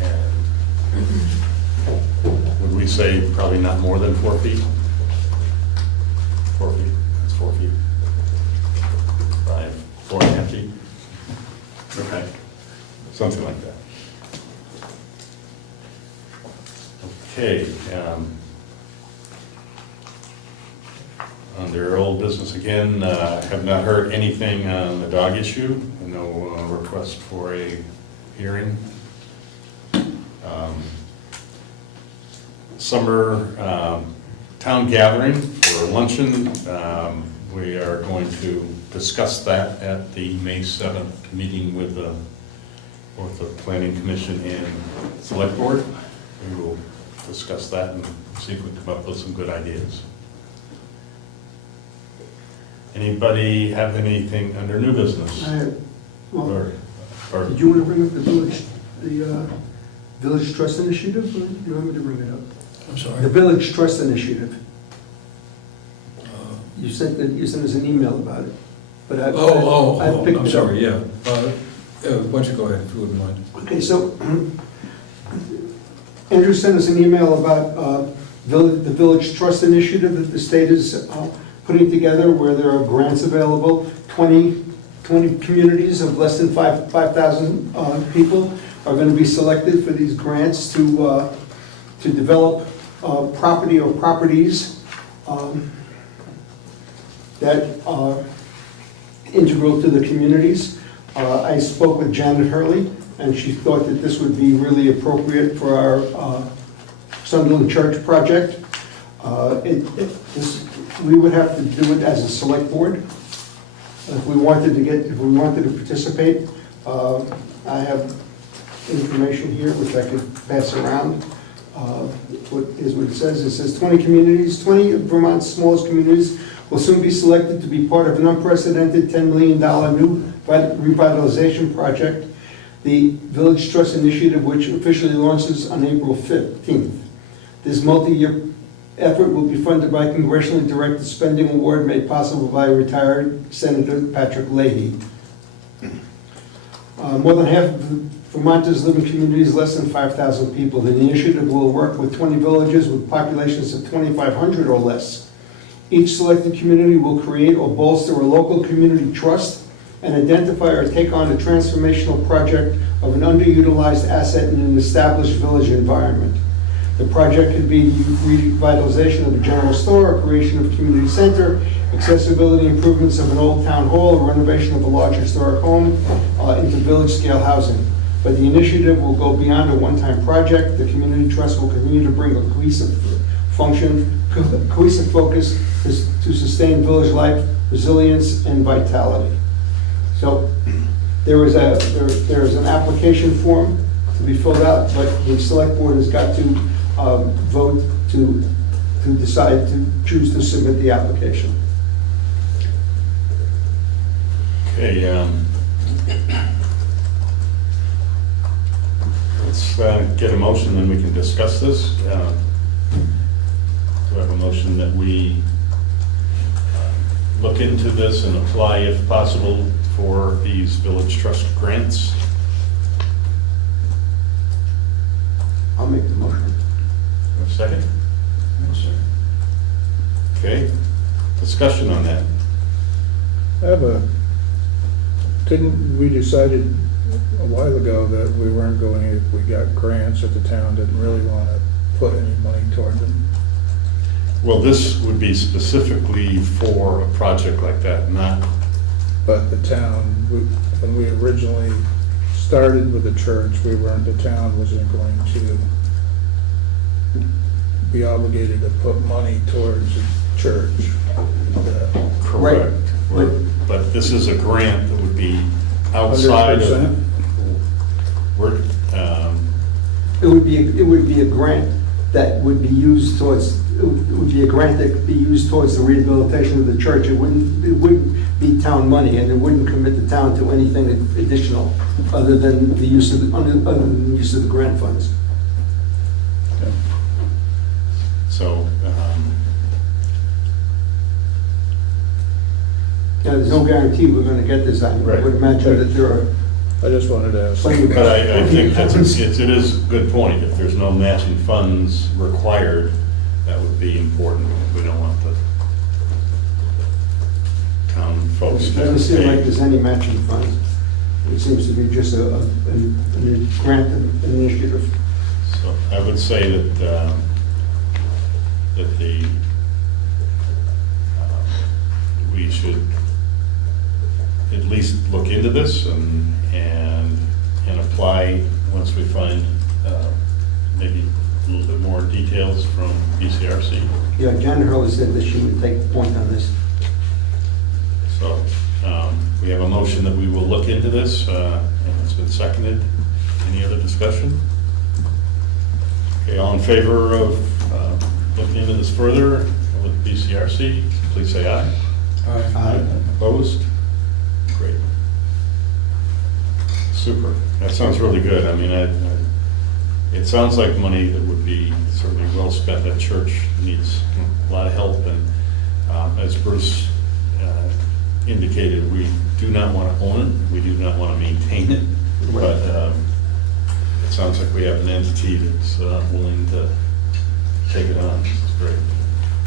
And would we say probably not more than 4 feet? 4 feet, that's 4 feet. 4.5 feet? Okay, something like that. Okay, under old business again, have not heard anything on the dog issue, no request for a hearing. Summer town gathering for luncheon, we are going to discuss that at the May 7th meeting with both the Planning Commission and Select Board. We will discuss that and see if we can come up with some good ideas. Anybody have anything under new business? Well, Or did you want to bring up the Village Trust Initiative, or do you want me to bring it up? I'm sorry. The Village Trust Initiative. Uh, You sent us an email about it, but I've Oh, picked I'm it sorry, up. yeah. Why don't you go ahead, if you wouldn't mind. Okay, so Andrew sent us an email about the Village Trust Initiative that the state is putting together, where there are grants available. 20 communities of less than 5,000 people are going to be selected for these grants to develop property or properties that are integral to the communities. I spoke with Janet Hurley, and she thought that this would be really appropriate for our Sunderland Church project. We would have to do it as a select board if we wanted to participate. I have information here which I could pass around. What it says. It says 20 communities, 20 of Vermont's smallest communities will soon be selected to be part of an unprecedented $10 million new revitalization project, the Village Trust Initiative, which officially launches on April 15th. This multi-year effort will be funded by congressionally directed spending award made possible by retired Senator Patrick Leahy. More than half of Vermonters live in communities less than 5,000 people. The initiative will work with 20 villages with populations of 2,500 or less. Each selected community will create or bolster a local community trust and identify or take on a transformational project of an underutilized asset in an established village environment. The project could be revitalization of a general store, a creation of a community center, accessibility improvements of an old town hall, a renovation of a large historic home into village-scale housing. But the initiative will go beyond a one-time project. The community trust will continue to bring a cohesive focus to sustain village life, resilience, and vitality. So there is an application form to be filled out, but the select board has got to vote to decide to choose to submit the application. okay, let's get a motion, then we can discuss this. Do I have a motion that we look into this and apply, if possible, for these village trust grants? I'll make the motion. A second? Okay, discussion on that. Didn't we decided a while ago that we weren't going, if we got grants, that the town didn't really want to put any money toward them? Well, this would be specifically for a project like that, not, But the town, when we originally started with the church, the town wasn't going to be obligated to put money towards the church. correct. Right. But this is a grant that would be outside of. 100%? We're, It would be a grant that would be used towards, it would be a grant that could be used towards the rehabilitation of the church. It wouldn't be town money, and it wouldn't commit the town to anything additional other than the use of the grant funds. so, there's no guarantee we're gonna get this. I Right. would imagine that there are I just wanted to ask. plenty of. But I think it is a good point. If there's no matching funds required, that would be important. We don't want the town folks It to doesn't seem like pay. there's any matching funds. It seems to be just a grant initiative. So I would say that we should at least look into this and apply once we find maybe a little bit more details from BCRC. Yeah, Janet Hurley said that she would take point on this. So we have a motion that we will look into this, and it's been seconded. Any other discussion? Okay, all in favor of looking into this further with BCRC, please say aye. Aye. Opposed? Great. Super. That sounds really good. I mean, it sounds like money that would be certainly well spent. That church needs a lot of help, and as Bruce indicated, we do not want to own it, we do not want to maintain it, but it sounds like we have an entity that's willing to take it on. It's great.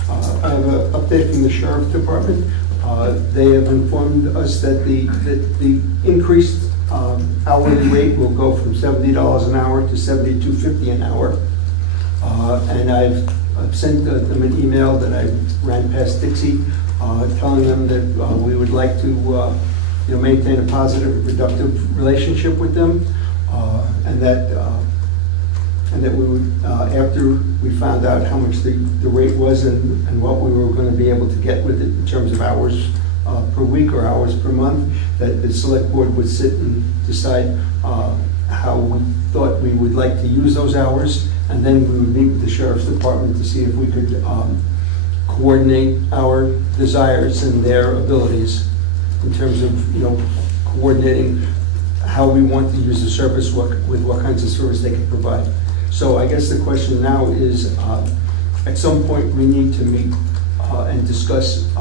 I have an update from the sheriff department. They have informed us that the increased hourly rate will go from $70 an hour to $72.50 an hour. And I've sent them an email that I ran past Dixie, telling them that we would like to maintain a positive, productive relationship with them, and that we would, after we found out how much the rate was and what we were going to be able to get with it in terms of hours per week or hours per month, that the select board would sit and decide how we thought we would like to use those hours, and then we would meet with the sheriff's department to see if we could coordinate our desires and their abilities in terms of, coordinating how we want to use the service, with what kinds of service they can provide. So I guess the question now is, at some point, we need to meet and discuss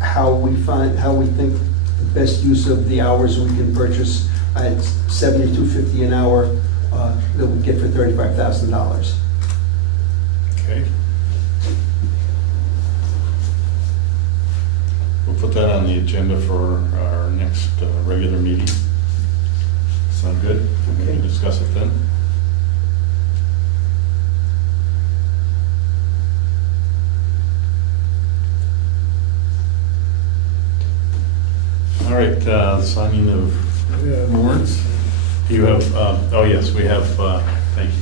how we think the best use of the hours we can purchase at $72.50 an hour that we get for $35,000. Okay. We'll put that on the agenda for our next regular meeting. Sound good? We can discuss it then. All right, signing of Yeah. warrants. You have, oh yes, we have, thank you.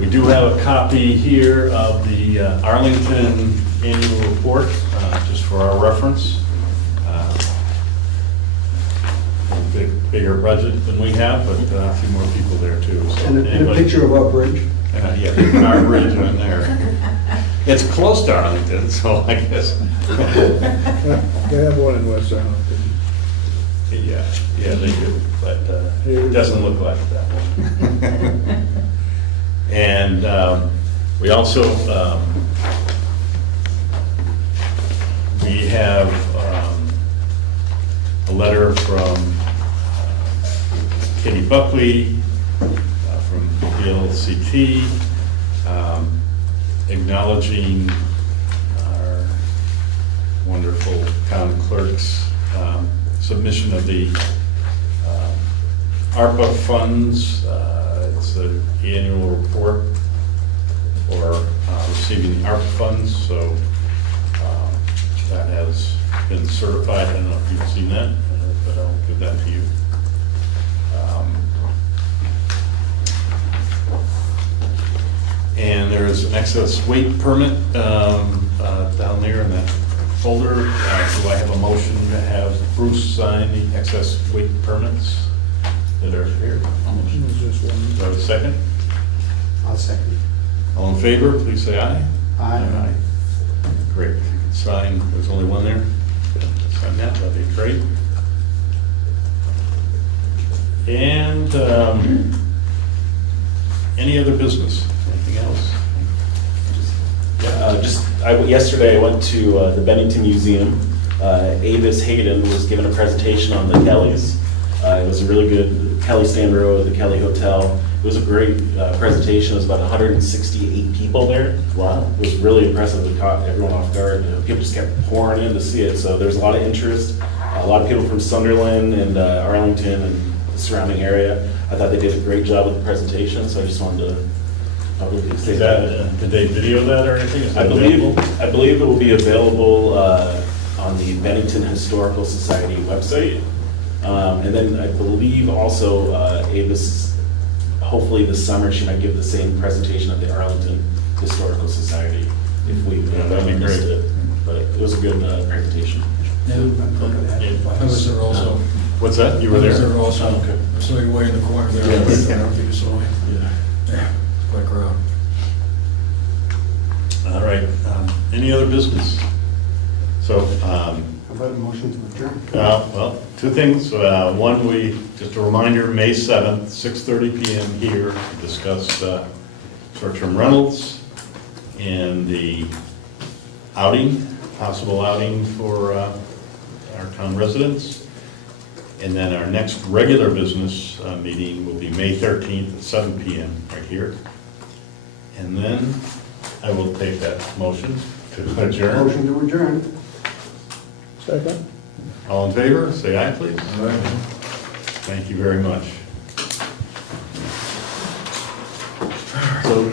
We do have a copy here of the Arlington annual report, just for our reference. A bigger budget than we have, but a few more people there too. So And a anybody- picture of our bridge. Yeah, our bridge in there. It's close to Arlington, so I guess. They have one in West Arlington. Yeah, they do, but it doesn't look like that one. And we also, we have a letter from Katie Buckley from VLCT, acknowledging our wonderful town clerk's submission of the ARPA funds. It's the annual report for receiving the ARPA funds, so that has been certified. I don't know if you've seen that, but I'll give that to you. And there's an excess weight permit down there in that folder. Do I have a motion to have Bruce sign the excess weight permits that are here? There's just one. Do I have a second? I'll second. All in favor, please say aye. Aye. Great. If you can sign, there's only one there. Sign that, that'd be great. And any other business? Anything else? Yeah, just Yesterday, I went to the Bennington Museum. Avis Hayden was given a presentation on the Kellys. It was a really good, Kelly Stand Row, the Kelly Hotel. It was a great presentation. It was about 168 people there. Wow. It was really impressive. It caught everyone off guard. People just kept pouring in to see it. So there's a lot of interest. A lot of people from Sunderland and Arlington and the surrounding area. I thought they did a great job with the presentation, so I just wanted to publicly say that. Did they video that or anything? Is I that available? believe it will be available on the Bennington Historical Society website. And then I believe also Avis, hopefully this summer, she might give the same presentation at the Arlington Historical Society if we that'd be missed great. it. But it was a good presentation. I was there also. What's that? You were I was there? there also. Oh, okay. I saw you way in the corner there. Yeah. I don't know if you saw me. Yeah. Yeah, it's quite a crowd. All right. Any other business? So, How about a motion to adjourn? well, two things. One, just a reminder, May 7th, 6:30 PM here, to discuss short-term rentals and the outing, possible outing for our town residents. And then our next regular business meeting will be May 13th at 7 PM right here. And then I will take that motion to adjourn. Motion to adjourn. Second? All in favor, say aye, please. Thank you very much. So,